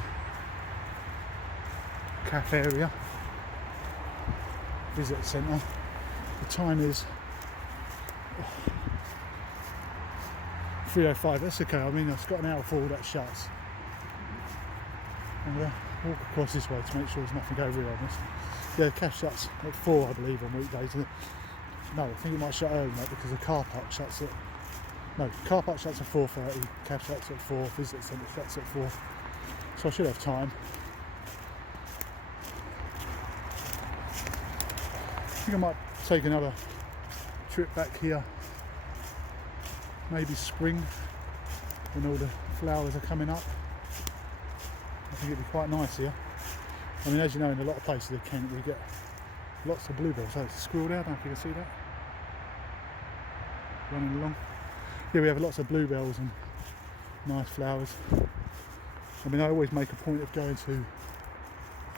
cafe area, visitor centre. The time is 3:05. That's okay. I mean, it's got an hour for all that shuts. I'm going to walk across this way to make sure there's nothing over here on this. Yeah, the cafe shuts at 4, I believe, on weekdays. No, I think it might shut early, mate, because the car park shuts at. No, car park shuts at 4:30. Cafe shuts at 4. Visitor centre shuts at 4. So I should have time. I think I might take another trip back here, maybe spring when all the flowers are coming up. I think it'd be quite nice here. I mean, as you know, in a lot of places in Kent we get lots of bluebells. Oh, there's a squirrel there, I don't know if you can see that, running along. Yeah, we have lots of bluebells and nice flowers. I mean, I always make a point of going to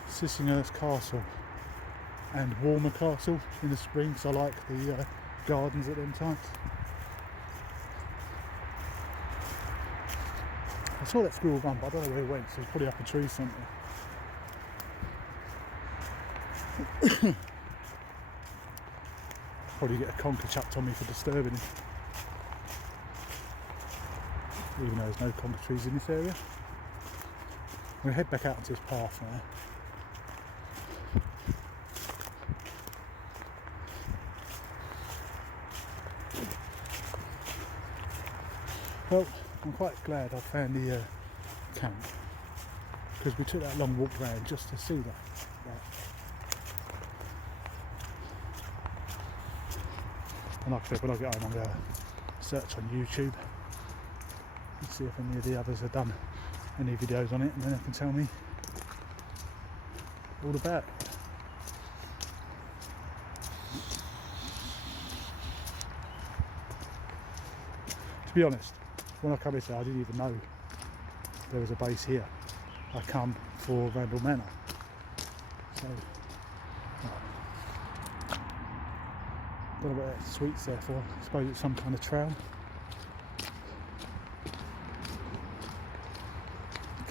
Sissinghurst Castle and Walmer Castle in the spring, because I like the gardens at them times. I saw that squirrel run, but I don't know where it went, so it's probably up a tree somewhere. Probably get a conker chucked on me for disturbing him. Even though there's no conker trees in this area. We'll head back out into this path now. Well, I'm quite glad I found the camp, because we took that long walk round just to see that. And like I said, when I get home I'm going to search on YouTube and see if any of the others have done any videos on it, and then they can tell me all about it. To be honest, when I come here, I didn't even know there was a base here. I come for Randall Manor. So, don't know what that sweet's there for. I suppose it's some kind of trail.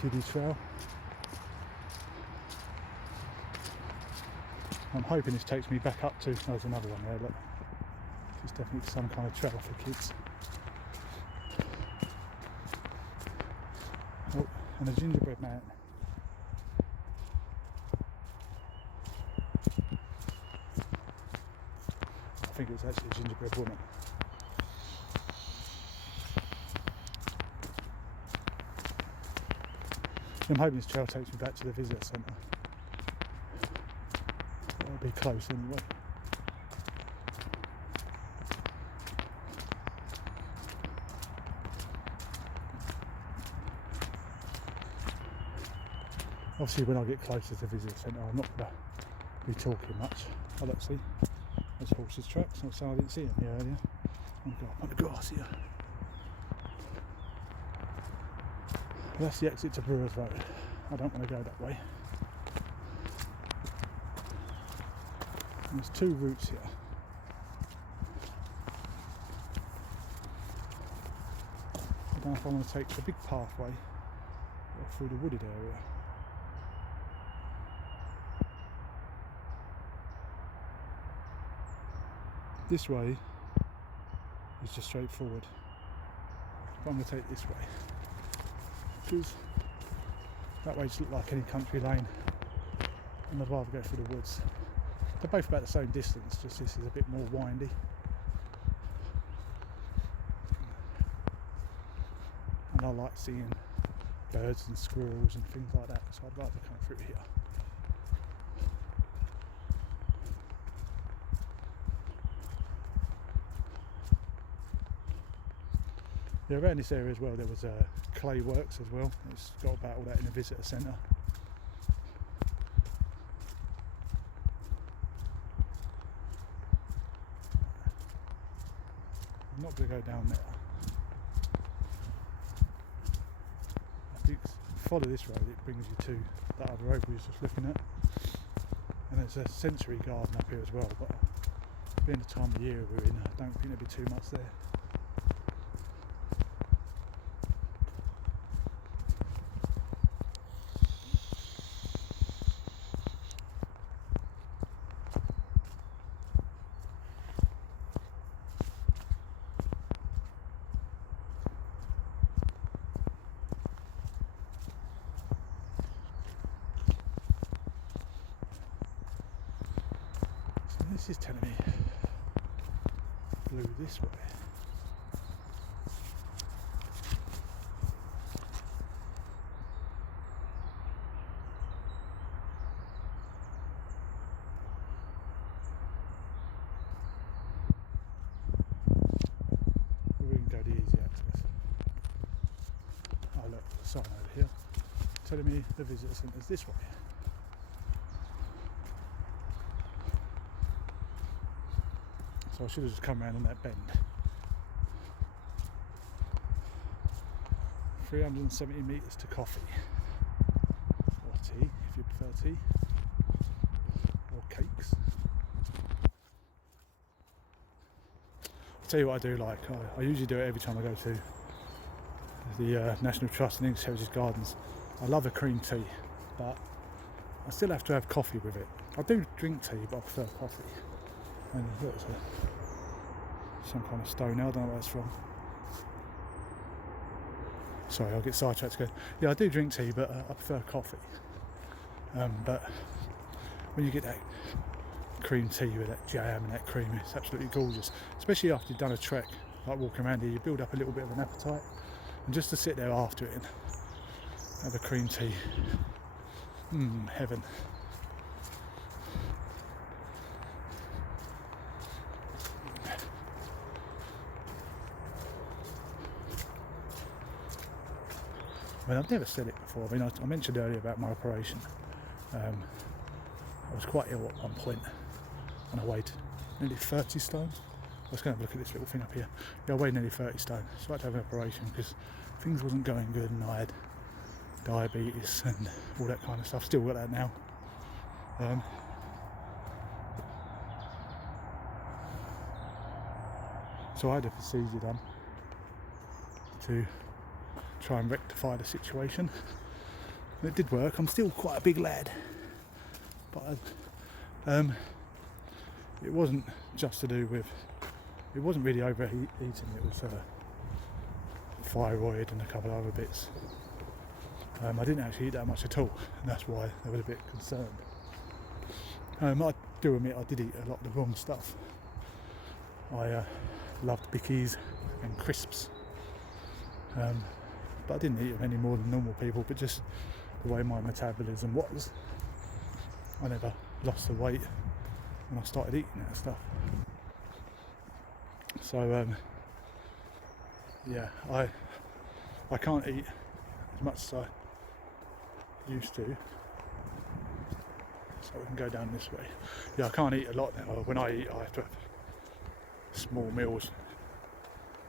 Kiddie trail. I'm hoping this takes me back up to, there's another one there, look. It's definitely some kind of trail for kids. Oh, and a gingerbread man. I think it was actually a gingerbread woman. I'm hoping this trail takes me back to the visitor centre. It'll be close anyway. Obviously when I get closer to the visitor centre I'm not going to be talking much. Oh look, see, there's horses' tracks. So I didn't see them here earlier. I'm going up on the grass here. That's the exit to Brewers Road. I don't want to go that way. And there's two routes here. now if I want to take the big pathway or through the wooded area. This way is just straightforward, but I'm going to take this way because that way just looks like any country lane, and I'd rather go through the woods. They're both about the same distance, just this is a bit more windy. And I like seeing birds and squirrels and things like that, so I'd rather come through here. Yeah, around this area as well there was clay works as well. It's got about all that in the visitor centre. I'm not going to go down there. I think follow this road, it brings you to that other road we were just looking at. And there's a sensory garden up here as well, but being the time of year we're in, I don't think there'll be too much there. This is telling me blue this way. We can go the easy access. Oh look, the sign over here telling me the visitor centre's this way. So I should have just come around on that bend. 370 metres to coffee. Or tea, if you prefer tea. Or cakes. I'll tell you what I do like. I usually do it every time I go to the National Trust and English Heritage Gardens. I love a cream tea, but I still have to have coffee with it. I do drink tea, but I prefer coffee. And look, some kind of stone now, I don't know where that's from. Sorry, I'll get sidetracked again. Yeah, I do drink tea, but I prefer coffee. But when you get that cream tea with that jam and that cream, it's absolutely gorgeous. Especially after you've done a trek, like walking around here, you build up a little bit of an appetite. And just to sit there after it and have a cream tea, heaven. I mean, I've never said it before. I mean, I mentioned earlier about my operation. I was quite ill at one point and I weighed nearly 30 stone. I was going to look at this little thing up here. Yeah, I weighed nearly 30 stone. So I had to have an operation because things wasn't going good and I had diabetes and all that kind of stuff. Still got that now. So I had a procedure done to try and rectify the situation. And it did work. I'm still quite a big lad, but it wasn't just to do with, it wasn't really overeating, it was thyroid and a couple of other bits. I didn't actually eat that much at all, and that's why they were a bit concerned. I do admit I did eat a lot of the wrong stuff. I loved bickies and crisps, but I didn't eat them any more than normal people, but just the way my metabolism was, I never lost the weight when I started eating that stuff. So yeah, I can't eat as much as I used to. So we can go down this way. Yeah, I can't eat a lot now. When I eat, I have to have small meals,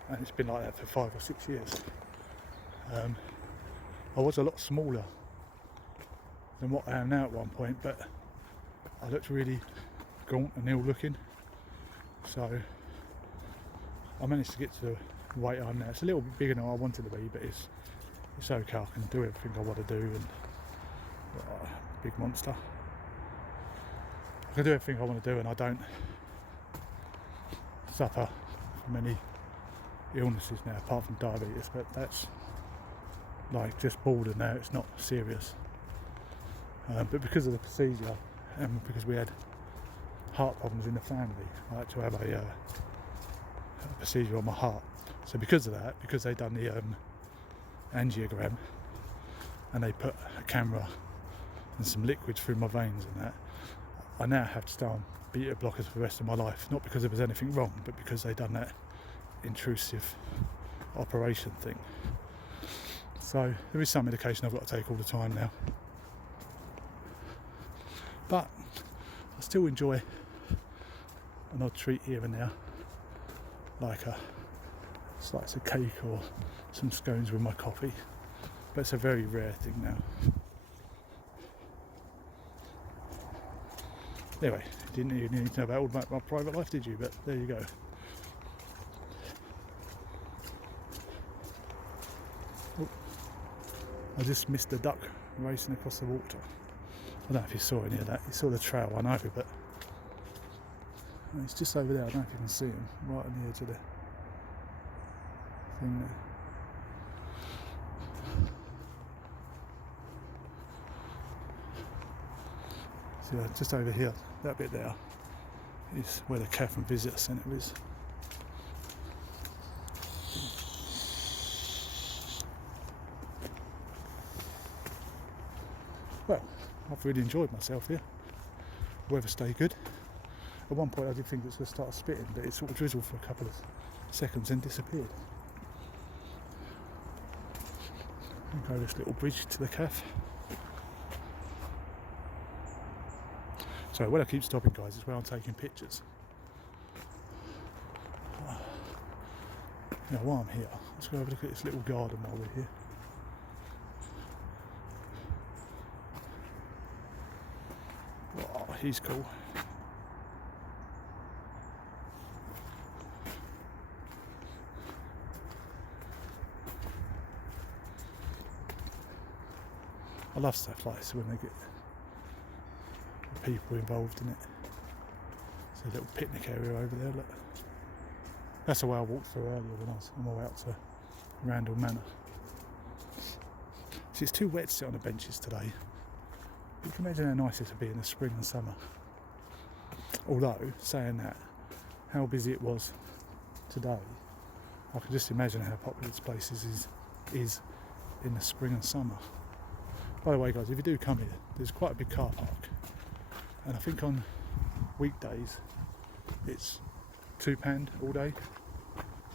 and it's been like that for 5 or 6 years. I was a lot smaller than what I am now at one point, but I looked really gaunt and ill looking, so I managed to get to weight I'm now. It's a little bit bigger than I wanted to be, but it's okay. I can do everything I want to do, and big monster. I can do everything I want to do, and I don't suffer from any illnesses now, apart from diabetes. But that's like just border now. It's not serious. But because of the procedure, and because we had heart problems in the family, I had to have a procedure on my heart. So because of that, because they done the angiogram, and they put a camera and some liquids through my veins and that, I now have to stay on beta blockers for the rest of my life. Not because there was anything wrong, but because they done that intrusive operation thing. So there is some medication I've got to take all the time now. But I still enjoy an odd treat here and there, like a slice of cake or some scones with my coffee. But it's a very rare thing now. Anyway, didn't you need to know about all about my private life, did you? But there you go. Oh, I just missed a duck racing across the water. I don't know if you saw any of that. You saw the trail, I know, but it's just over there. I don't know if you can see him, right on the edge of the thing there. So yeah, just over here, that bit there is where the cafe and visitor centre is. Well, I've really enjoyed myself here. Weather stayed good. At one point I did think it was going to start spitting, but it sort of drizzled for a couple of seconds and disappeared. And go this little bridge to the cafe. So where I keep stopping, guys, is where I'm taking pictures. Now while I'm here, let's go have a look at this little garden while we're here. Oh, he's cool. I love stuff like this when they get people involved in it. There's a little picnic area over there, look. That's the way I walked through earlier when I was on my way out to Randall Manor. See, it's too wet to sit on the benches today. You can imagine how nice it would be in the spring and summer. Although, saying that, how busy it was today, I can just imagine how popular this place is in the spring and summer. By the way, guys, if you do come here, there's quite a big car park. And I think on weekdays it's £2 all day,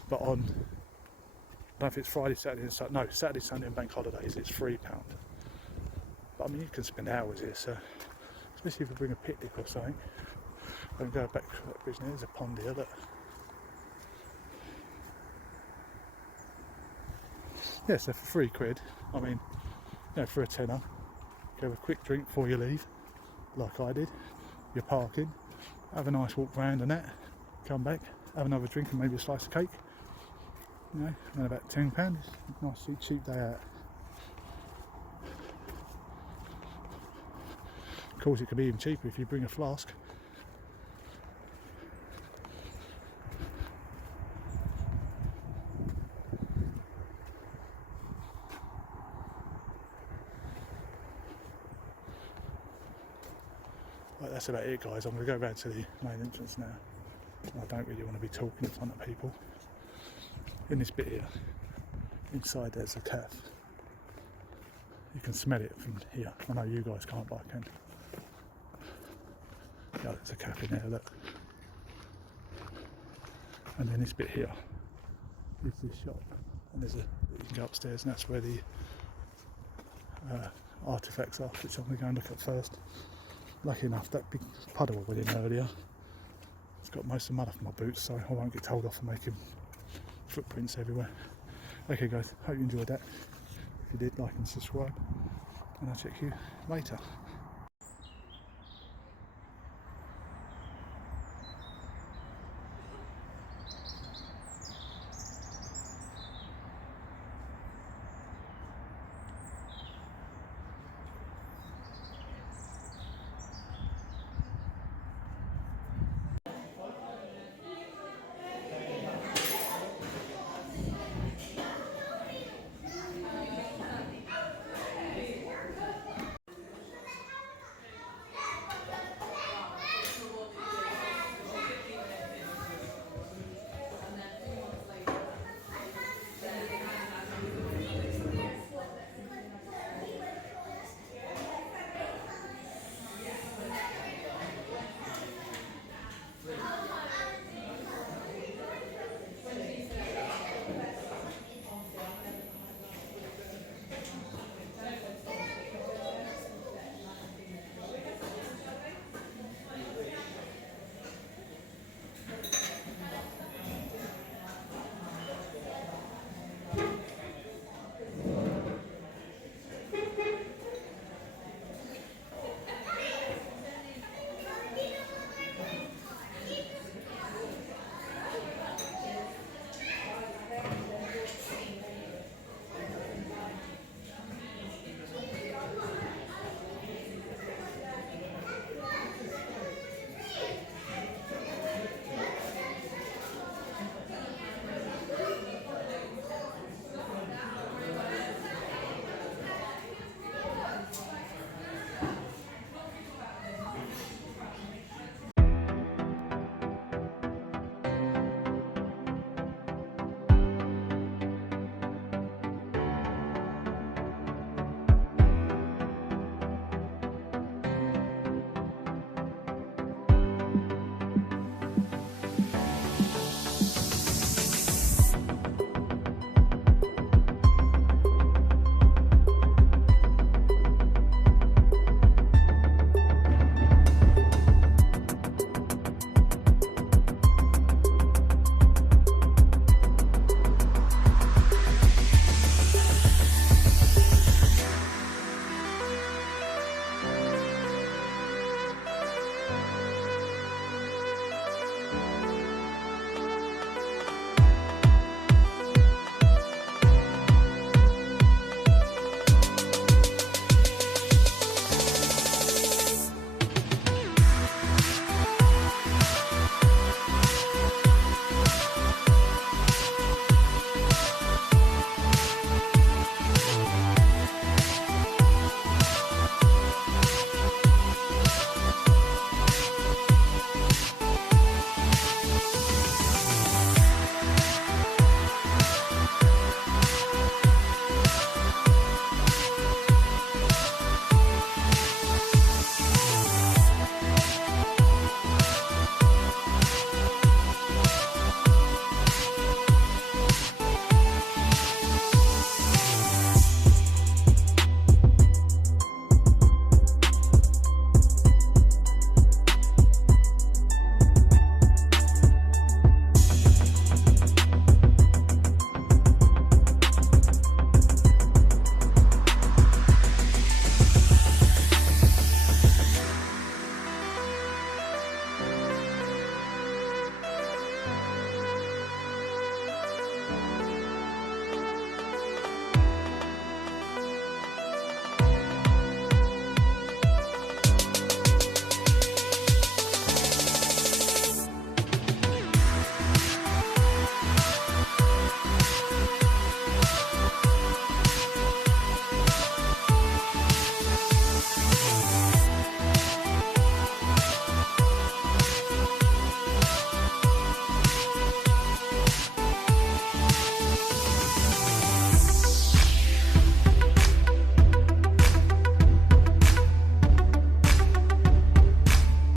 but on, I don't know if it's Friday, Saturday and Sunday, no, Saturday, Sunday and bank holidays it's £3. But I mean, you can spend hours here, so especially if you bring a picnic or something. And go back to that bridge now, there's a pond here, look. Yeah, so for £3, I mean, you know, for a tenner, go have a quick drink before you leave, like I did. You're parking, have a nice walk round and that, come back, have another drink and maybe a slice of cake. You know, and about £10. It's a nice cheap day out. Of course, it could be even cheaper if you bring a flask. Right, that's about it, guys. I'm going to go back to the main entrance now. I don't really want to be talking in front of people. In this bit here, inside there's a cafe. You can smell it from here. I know you guys can't, but I can. Yeah, there's a cafe in there, look. And then this bit here is this shop. And there's you can go upstairs, and that's where the artefacts are, which I'm going to go and look at first. Lucky enough, that big puddle I went in earlier, it's got most of the mud off my boots, so I won't get told off for making footprints everywhere. Okay, guys, hope you enjoyed that. If you did, like and subscribe, and I'll check you later.